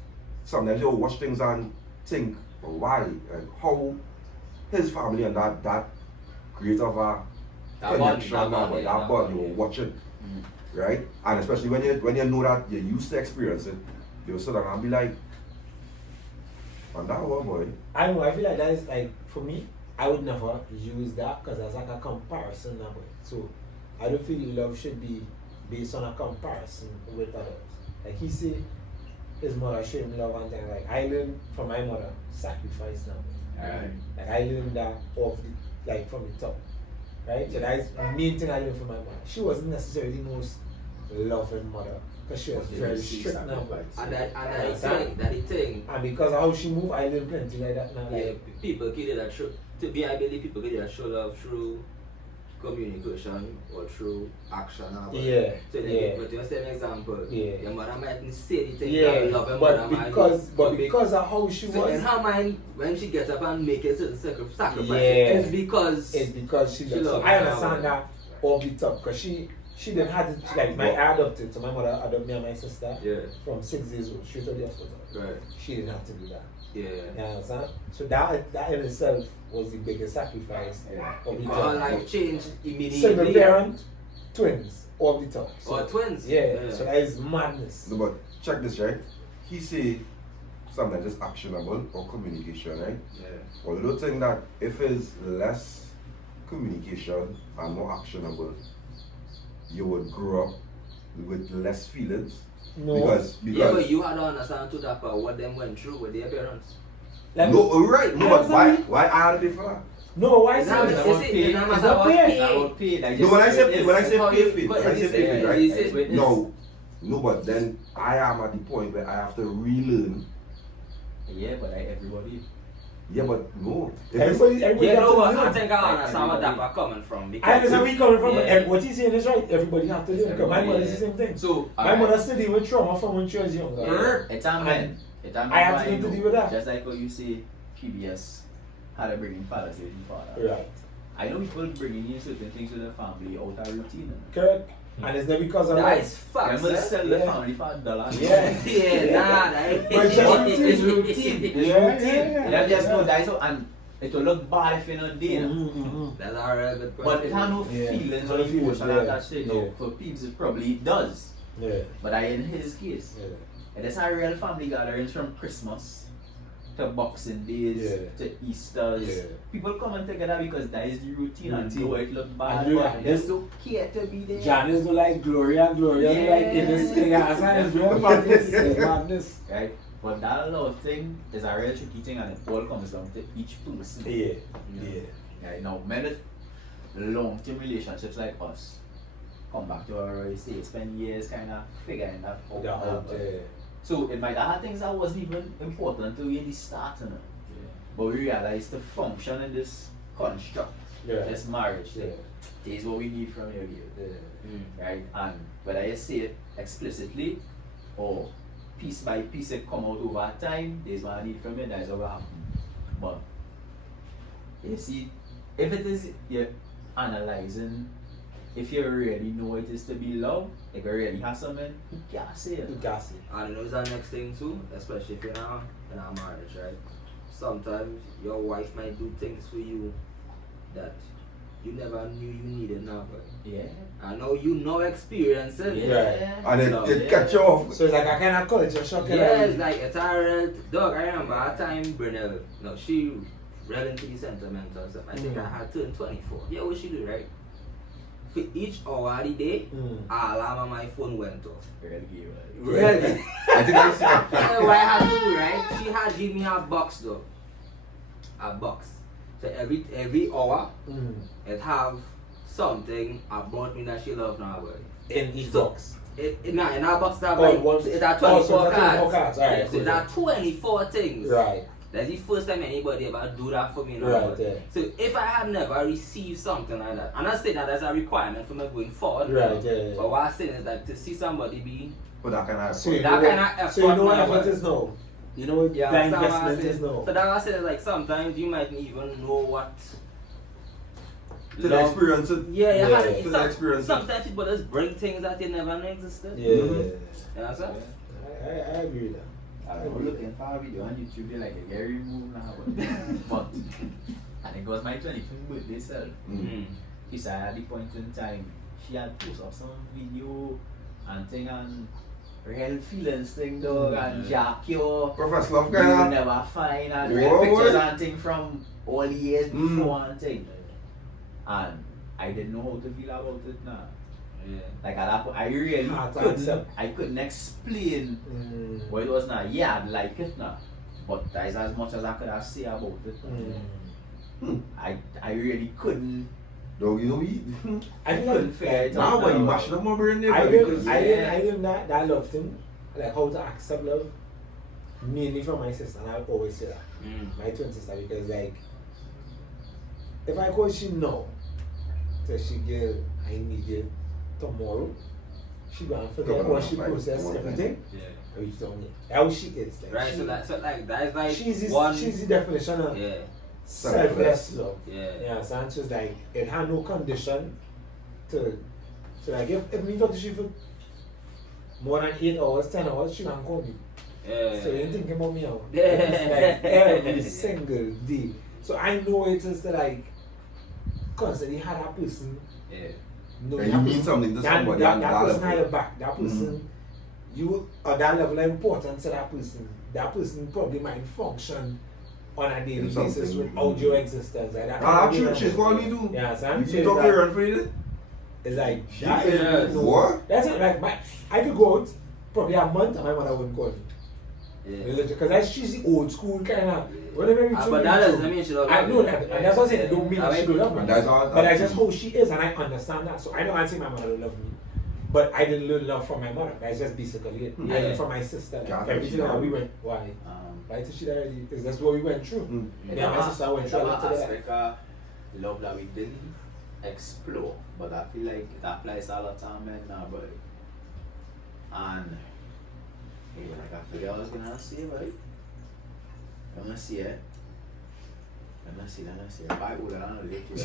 sometimes you watch things and think, oh, why? Like how his family and that create of a connection, that bond you were watching. Right? And especially when you know that you used to experience it, you'll sit down and be like, and that one boy. I know, I feel like that is like, for me, I would never use that because that's like a comparison that way. So I don't feel love should be based on a comparison with others. Like he say his mother showed him love and things like I learned from my mother sacrifice now. Alright. Like I learned that off the, like from the top. Right? So that's the main thing I learned from my mother. She wasn't necessarily the most loving mother because she was very strict now. And that thing. And because of how she moved, I learned plenty like that now. Yeah, Like, people get that show. To be, I believe people get that show love through communication or through action. yeah, So yeah. but you say an example. Yeah. Your mother mightn't say anything Yeah, that love your mother but because of how she so in was, her mind, when she gets up and make a certain sacrifice, Yeah. it's because it's because she She loves. So loves I her. understand that off the top because she didn't have to, like my I adopted, so my mother adopted me and my sister yeah, from 6 days old straight to the hospital. right, She didn't have to do that. yeah. You understand? So that in itself was the biggest sacrifice of the Our top. life changed immediately. Single parent, twins, off the top. So, Or twins. yeah, so that is madness. No, but check this, right? He say sometimes it's actionable or communication, right? Yeah. Well, the little thing that if it's less communication and more actionable, you would grow up with less feelings. No. Because Yeah, but you had to understand to that part what them went through with their parents. Like, no, right? No, I but why? understand. Why I had to pay for that? no, but why It's say not- that? it's- it doesn't matter not what paid. pay. I will pay. Like No, when I say it's- pay how for you- it, but when I say it's- pay for it, right? it's- No, but then I am at the point where I have to relearn. Yeah, but like everybody. Yeah, but no. If it's- Everybody Yeah, has no, to but learn. I think I understand where Dappa coming from. I understand where you're coming from, Yeah. but what he's saying is right. Everybody has to learn. Because my mother is the same thing. So My mother still deal with trauma from when she was younger. Yeah. It's a man. It's a man. I have to learn to deal with that. Just like how you say PBS had to bring in father to the father. Right. I know people bringing in certain things with their family out of routine. Correct. And it's not because of That that. is facts. Them will eh? sell the Yeah. family for $1. Yeah. Yeah, nah, that But it's just routine. It's routine. It's Yeah, routine. yeah, Them just yeah. know that, so and it will look bad if you not there. That's a real good question. But it has no Yeah. feelings No or feelings, emotion yeah. attached to it. Yeah. No, for peeps it probably does. Yeah. But in his case, Yeah. and that's a real family gatherings from Christmas to Boxing Days, Yeah. to Easters. Yeah. People come together because that is the routine and Routine. know it look bad, And you- but and they this- still care to be there. Janice do like Gloria do like in this thing. As I enjoy madness. Right? But that love thing is a real tricky thing and it all comes down to each person. Yeah. Right? Now, many long-term relationships like us come back to our say spend years kind of figuring that out. So it might have things that wasn't even important to really start, you know? But we realized to function in this construct, this marriage thing, is what we need from your year. Right? And whether you say it explicitly or piece by piece it come out over time, there's what I need from you, that's what will happen. But you see, if it is you're analyzing, if you really know it is to be love, if you really have something, you can't say it. And you know it's the next thing too, especially if you're in a marriage, right? Sometimes your wife might do things for you that you never knew you needed now, but Yeah. I know you know experience it. And it catch you off. So it's like a kind of culture shock. Yeah, it's like it's a dog. I remember a time Brunel, no, she relatively sentimental stuff. I think I had turned 24. Yeah, what she do, right? For each hour of the day, alarm on my phone went off. Really? I think I see Yeah, what I had to do, right? She had give me a box though. A box. So every hour, it have something about me that she love now, boy. In each box. In our box that it's at 24 24 cards. cards. Alright, Yeah, so it's at 24 things. Right. That's the first time anybody ever do that for me now. Right, boy. yeah. So if I had never received something like that, and I say that as a requirement for me going forward. Right, yeah. But what I'm saying is that to see somebody be But that kind of So you that know kind of effort. So you know what now, effort boy. is now? You know what Yeah, that that's what I investment said. is now? So that I said is like sometimes you might even know what to the experience it. Yeah, you Yeah. have To the experience it. sometimes people just bring things that you never knew existed. Yeah. You understand? I agree with that. I'm looking for a video on YouTube like a Gary move now, but I think it was my 25th birthday self. She said at the point in time she had posted up some video and thing and real feelings thing dog and Jack you Professor Love you kind will of. never find and Whoa, real pictures boy. and thing from all the years before and thing. And I didn't know how to feel about it now. Yeah. Like at that point, I really Hard to couldn't, accept. I couldn't explain what it was now. Yeah, I'd like it now, but that is as much as I could have say about it. I really couldn't. Dog, you know we. I feel couldn't like figure it Now out. when you now. mash up my brain there, I because learned that love thing, like how to accept love, mainly from my sister, and I always say that. My twin sister, because like, if I call she no, so she girl, I need you tomorrow, she gonna forget Come on, how she like, process come on, everything, Yeah. and reach down here. How she is, like, Right, she, so that is like she's one. the definition of Yeah. selfless love. Yeah. Yeah, so it's just like it had no condition to. So like if me talk to she for more than 8 hours, 10 hours, she can call me. Yeah. So you ain't thinking about me now. Yeah. It's like every single day. So I know it is to like constantly have that person. Yeah. Know And that you mean person- something to that, somebody That, on that that person level. at your back. That person, you are that level of importance to that person. That person probably might function on a daily Something. basis without your existence. Like that Ah, kind of true, thing. she's calling me too. Yeah, so I'm You saying talk that- here and for it? It's like She that said, is, you know, what? That's it. Like I could go out probably a month and my mother wouldn't call me. Yeah. Because she's the old school kind of. Whenever we But that doesn't mean she don't I love know you. that, and that's what I'm saying. It don't mean I that she mean, don't love me. And that's all. But that's just how she is, and I understand that. So I know I say my mother don't love me, but I didn't learn love from my mother. That's just basically it. I Yeah. learned from my sister. Like, Yeah, everything she that don't. we went. Why? Right. Right? So she already because that's what we went through. Yeah, my sister went through a lot of that. aspect of love that we didn't explore, but I feel like it applies all the time right now, but and yeah, like I figured I was gonna say, right? I'm gonna see it. I'm gonna see it. Bye, Ula, I'm gonna let you.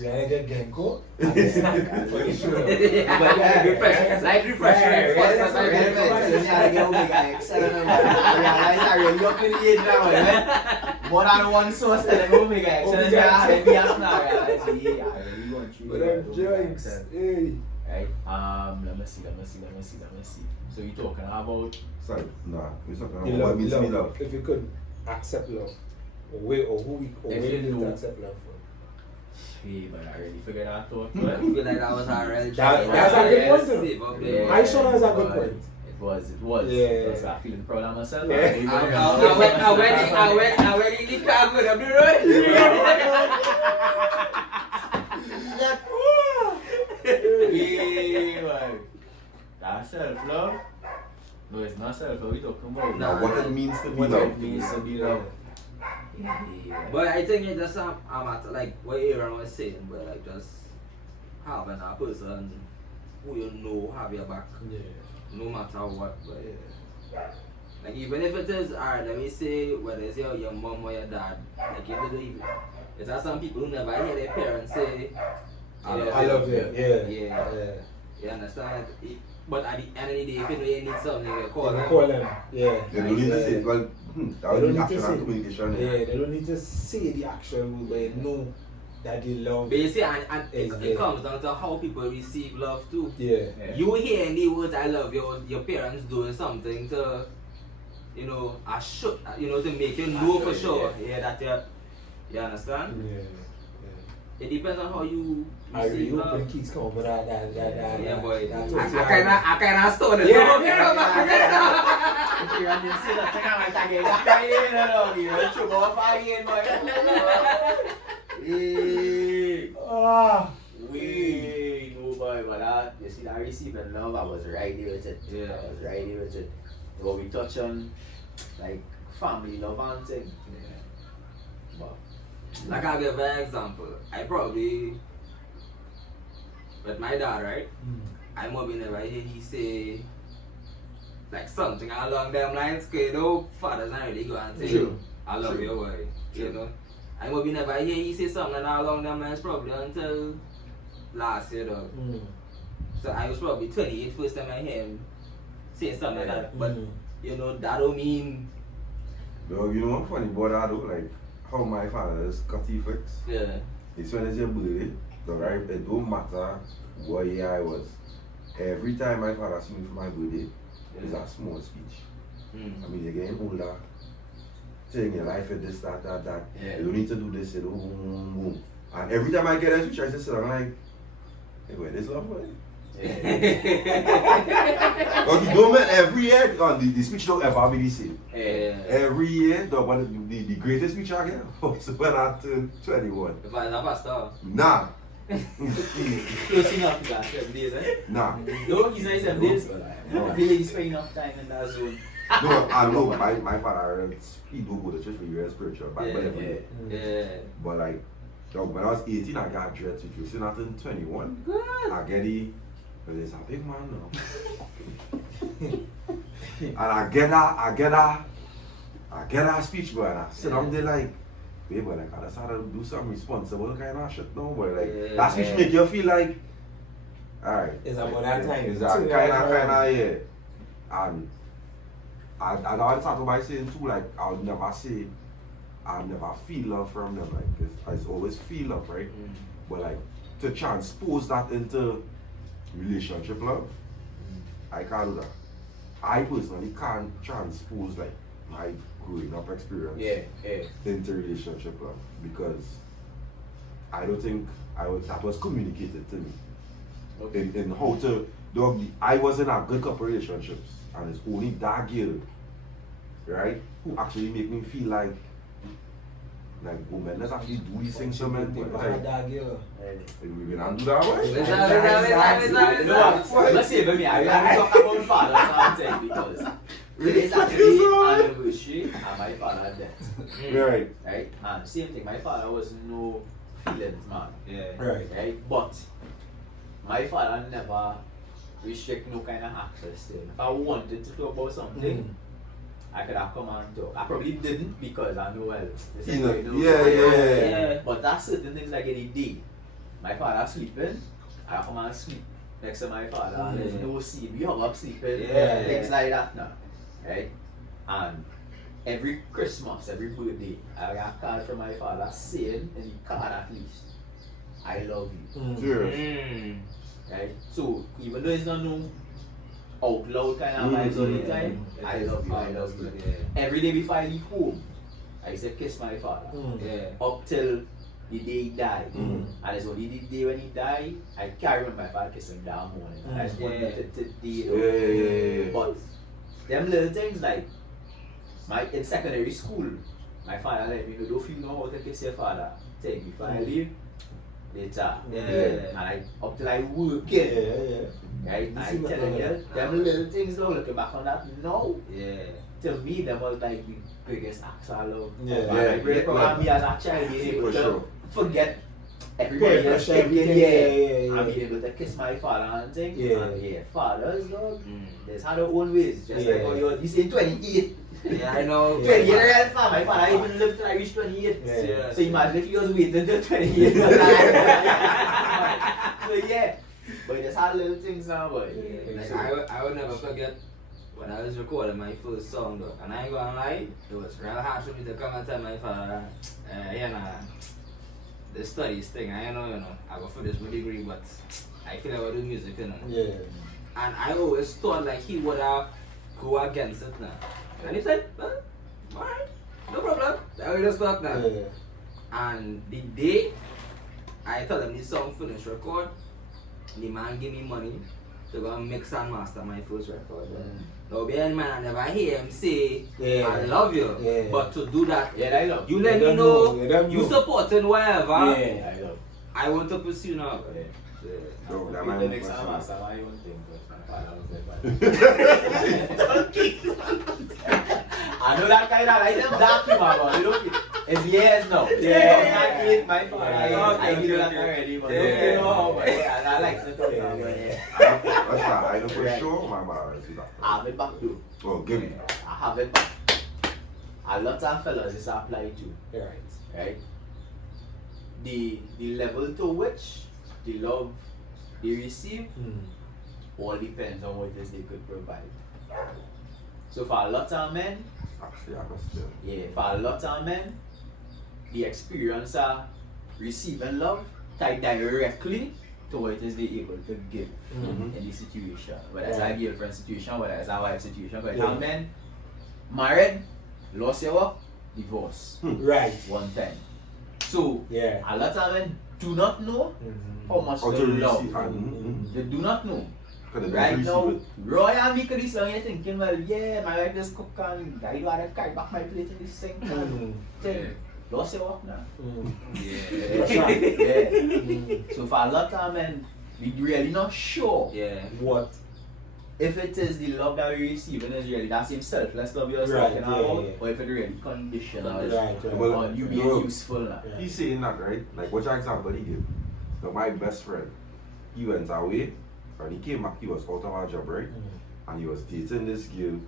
Yeah, get Genko. And it's not good for the show. Yeah, refresh. Like refresh. More than one source telling me Omega X. Omega X. But them joints, hey. Right? Let me see. So you're talking about Sorry, nah. We're talking You about love, what means to be love. love. If you could accept love, or where you need to accept love from. hey, but I already figured out thought. I But feel like that was our real That's a good point, though. Save up there. I saw that as a good point. It was. Yeah. Because I'm feeling proud of myself. Yeah. I went in the car with him, the road. Yeah, man. That's self-love. No, it's not self-love we're talking about. Now, what it means to be What loved. it means to be loved. Yeah. But I think it just I'm at like what Aaron was saying, but like just having a person who you know have your back, Yeah. no matter what. But like even if it is hard, let me say whether it's your mom or your dad, like you don't even. It's just some people who never hear their parents say, I love you. Yeah. Yeah. You understand? But at the end of the day, if you know you need something, you call them. Call them. Yeah. They don't need to say, well, that would be action and communication. Yeah, they don't need to say the actual word, but they know that they love. Basically, and Is it there. comes down to how people receive love too. Yeah. You hearing the words "I love you," your parents doing something to, to make you know for sure. Yeah, that you understand. Yeah. It depends on how you I receive really love. hope kids come over that. Yeah, boy. That's I what you kind of stole it. Yeah. If you want to say that, think I might get that guy in and you know, chup off again, boy. Ah. We no boy, but that you see that receiving love, I was right there with it. Yeah. I was right there with it. But we touch on like family love and thing. Yeah. But Like I'll give an example. I probably with my dad, right? I maybe never hear he say like something along them lines, cause fathers not really go and say True. I love you, boy. You know. I maybe never hear he say something along them lines probably until last year though. So I was probably 28 first time I hear him say something like that. But that don't mean Dog, you know what's funny about that though? Like, how my father is cutty fix. yeah. It's when it's your birthday, dog, it don't matter what year I was. Every time my father see me for my birthday, it's a small speech. I mean, you're getting older, saying your life is this, that. Yeah. You don't need to do this, boom, boom, boom. And every time I get that speech, I just sit down like, hey, where this love, boy? But you don't make every year, the speech don't ever be the same. Every year, the greatest speech I get was when I turned 21. If I have a star. Nah. close enough to that 7 days, eh? Nah. No, he's not 7 days. No. I feel like he's spending enough time in that zone. No, I know my father, he do go to church, but he's very spiritual. But, Yeah. but like, dog, when I was 18, I got dread situation. I turned 21. Good. I get it. But it's a big man now. And I get that speech, boy, and I sit down there like, babe, boy, like, I just had to do something responsible kind of shit now, boy. Like, that speech make you feel like, alright. It's about that time. It's that kind of, yeah. And I started by saying too, like, I'll never feel love from them, like, cause I always feel love, right? But like, to transpose that into relationship love, I can't do that. I personally can't transpose like my growing up experience into relationship love because I don't think that was communicated to me in how to. I was in a good couple relationships, and it's only that girl, right, who actually make me feel like women, let's actually do these things to men. Like, we can undo that way. Let's say, let me talk about fathers and things because it's actually anniversary and my father death. Right. Right? And same thing, my father was no feelings man. Right? But my father never restrict no kind of access to him. If I wanted to talk about something, I could have come and talk. I probably didn't because I know Yeah. But that's certain things like any day. My father sleeping, I come and sleep next to my father. And there's no scene. We hung up sleeping. Things like that now. Right? And every Christmas, every birthday, I got a card from my father saying in the card at least, I love you. Serious. right? So even though it's not no out loud kind of vibes all the time, I love you, I love you. Every day before I leave home, I used to kiss my father. Up till the day he died. And it's only the day when he died, I can't remember if I kissed him that morning. I just wanted to the But them little things like in secondary school, my father let me know, don't feel know how to kiss your father. Take me before I leave. Later. And up till I work it. Right? I tell you, them little things though, looking back on that now. To me, them was like the biggest acts I love. I break around me as a child being able to forget everybody else thinking, and be able to kiss my father and think, fathers, dog, there's had their own ways. Just like how you say 28. I know. 28 years old, my father even lived till I reached 28. So imagine if he was waiting until 28. So but there's had little things now, boy. Like I would never forget when I was recording my first song though, and I ain't gonna lie, it was real hard for me to come and tell my father, the studies thing, I know, I go finish my degree, but I feel I would do music, And I always thought like he would have go against it now. And he said, alright, no problem, that will just talk now. And the day I told him this song finished record, the man gave me money to go and mix and master my first record. Now bear in mind, I never hear him say, I love you. But to do that, I love you let me know, you supporting whatever, I love. I want to pursue now. No, that The man next was time I fast. start my own thing, because my father was there. I know that kind of like them dark humor, but you don't feel. It's years now. I hate my father. I knew that already, but don't know how. But I like to talk about it. I know for sure my mother is that. I have it back too. Oh, give me. I have it back. A lot of fellas is applied to. Right? The level to which the love they receive all depends on what it is they could provide. So for a lot of men, for a lot of men, the experience of receiving love tied directly to what it is they're able to give in the situation. Whether it's a girlfriend situation, whether it's a wife situation. But some men married, lost your work, divorce. One time. So a lot of men do not know how much they love. They do not know. Right now, Roy and me could be saying, you're thinking, well, my wife just cook and I gotta carry back my plate in the sink and thing. Lost your work now. So for a lot of men, we really not sure what if it is the love that we receive and is really that same selfless love you're talking about, or if it really conditional or you being useful now. He's saying that, right? Like, what's your example he gave? So my best friend, he went away and he came back, he was out of a job, right? And he was dating this girl.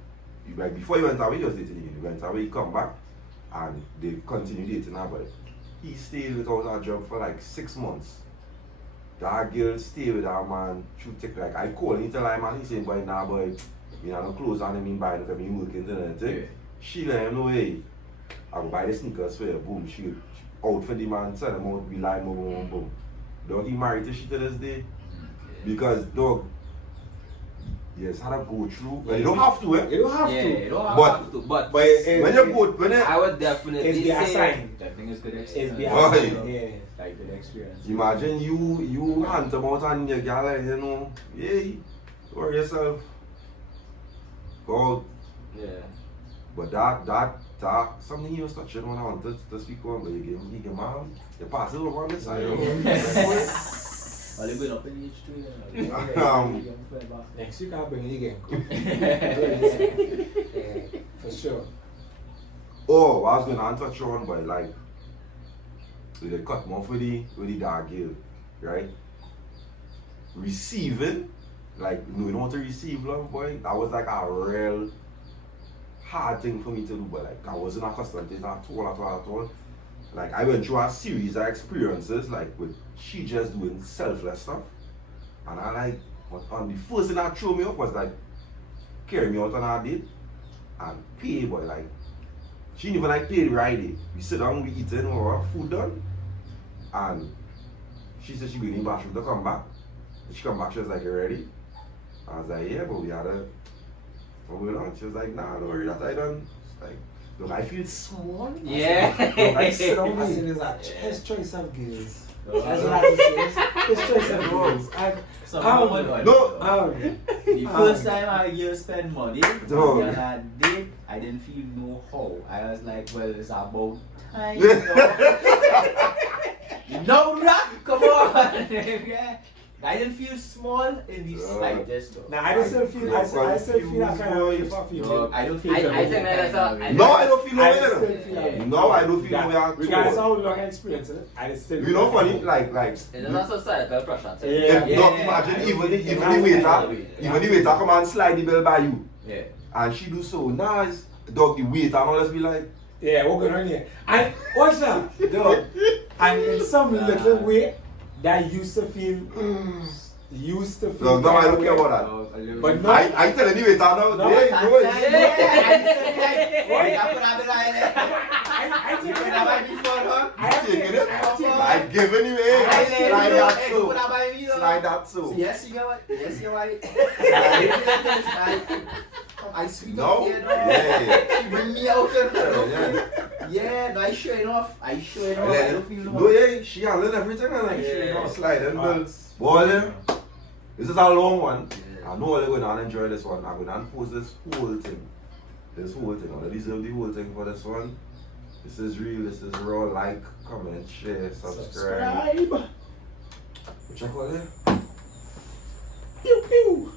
Like, before he went away, he was dating again. He went away, he come back, and they continued dating her, but he stayed without a job for like 6 months. That girl stayed with that man through thick. Like, I call him, tell him, man, he saying, boy, nah, boy, you know, no clothes on him, buying for me working and everything. She let him know, hey, I will buy the sneakers for you, boom, she out for the man, send him out, be like, boom, boom, boom. Dog, he married to she to this day. Because, dog, yes, how to go through. Well, you don't have to, You don't have to. You don't have to. But when you go, I would definitely it's the say assigned. That thing is good It's experience. the Why? assigned. Like good experience. imagine you hunt them out and your girl, you know, hey, worry yourself. Go. But that something he was touching when I wanted to speak on, but you give him you pass it over on this side. Are they going up in age too? Next week I'll bring it again. For sure. Oh, I was gonna touch on, but like, we did cut more with the dark girl, right? Receiving, like, you don't want to receive love, boy. That was like a real hard thing for me to do, but like, I wasn't accustomed to it at all. Like, I went through a series of experiences, like, with she just doing selfless stuff, and I like, on the first thing that threw me up was like, carry me out on a date and pay, boy, like. She didn't even like pay the right day. We sit down, we eating, our food done. And she said she going in the bathroom to come back. She come back, she was like, you ready? I was like, yeah, but we had a, what we on? She was like, nah, don't worry, that I done. Like, look, I feel small. Yeah. Look, I sit down I with said, it's his choice of girls. Oh. That's what I say. His choice of girls. The first time I hear spend money, No. and I did, I didn't feel no how. I was like, well, it's about time. No, rap, come on. Yeah. I didn't feel small in the slightest. Though. Nah, I still feel that kind of way for female. No, I don't feel I think that's a- No, I don't feel no I way. still no. feel that. No, I don't feel no way at Regardless all. of how long I experience it, I still You know funny, like It's not societal pressure. Yeah. no, imagine even the waiter come and slide the bill by you. Yeah. And she do so nice. Dog, the waiter and always be like, Yeah, what going on here? And what's that? Dog. And in some little way, that used to feel. no, I don't care about that. But no. I tell the waiter now, No, hey, I- no, I giving you a slide that so. Slide that so. Yes, you know what? Yes, you know what? I sweet No? up here, no. Yeah. She bring me out and Yeah. yeah, no, I sure enough. I don't feel No, yeah, she handling everything and like, she not sliding bills. Boy, this is a long one. I know I'm going to enjoy this one. I'm going to post this whole thing. I deserve the whole thing for this one. This is real, this is raw. Like, comment, share, subscribe. Check out there. Pew pew.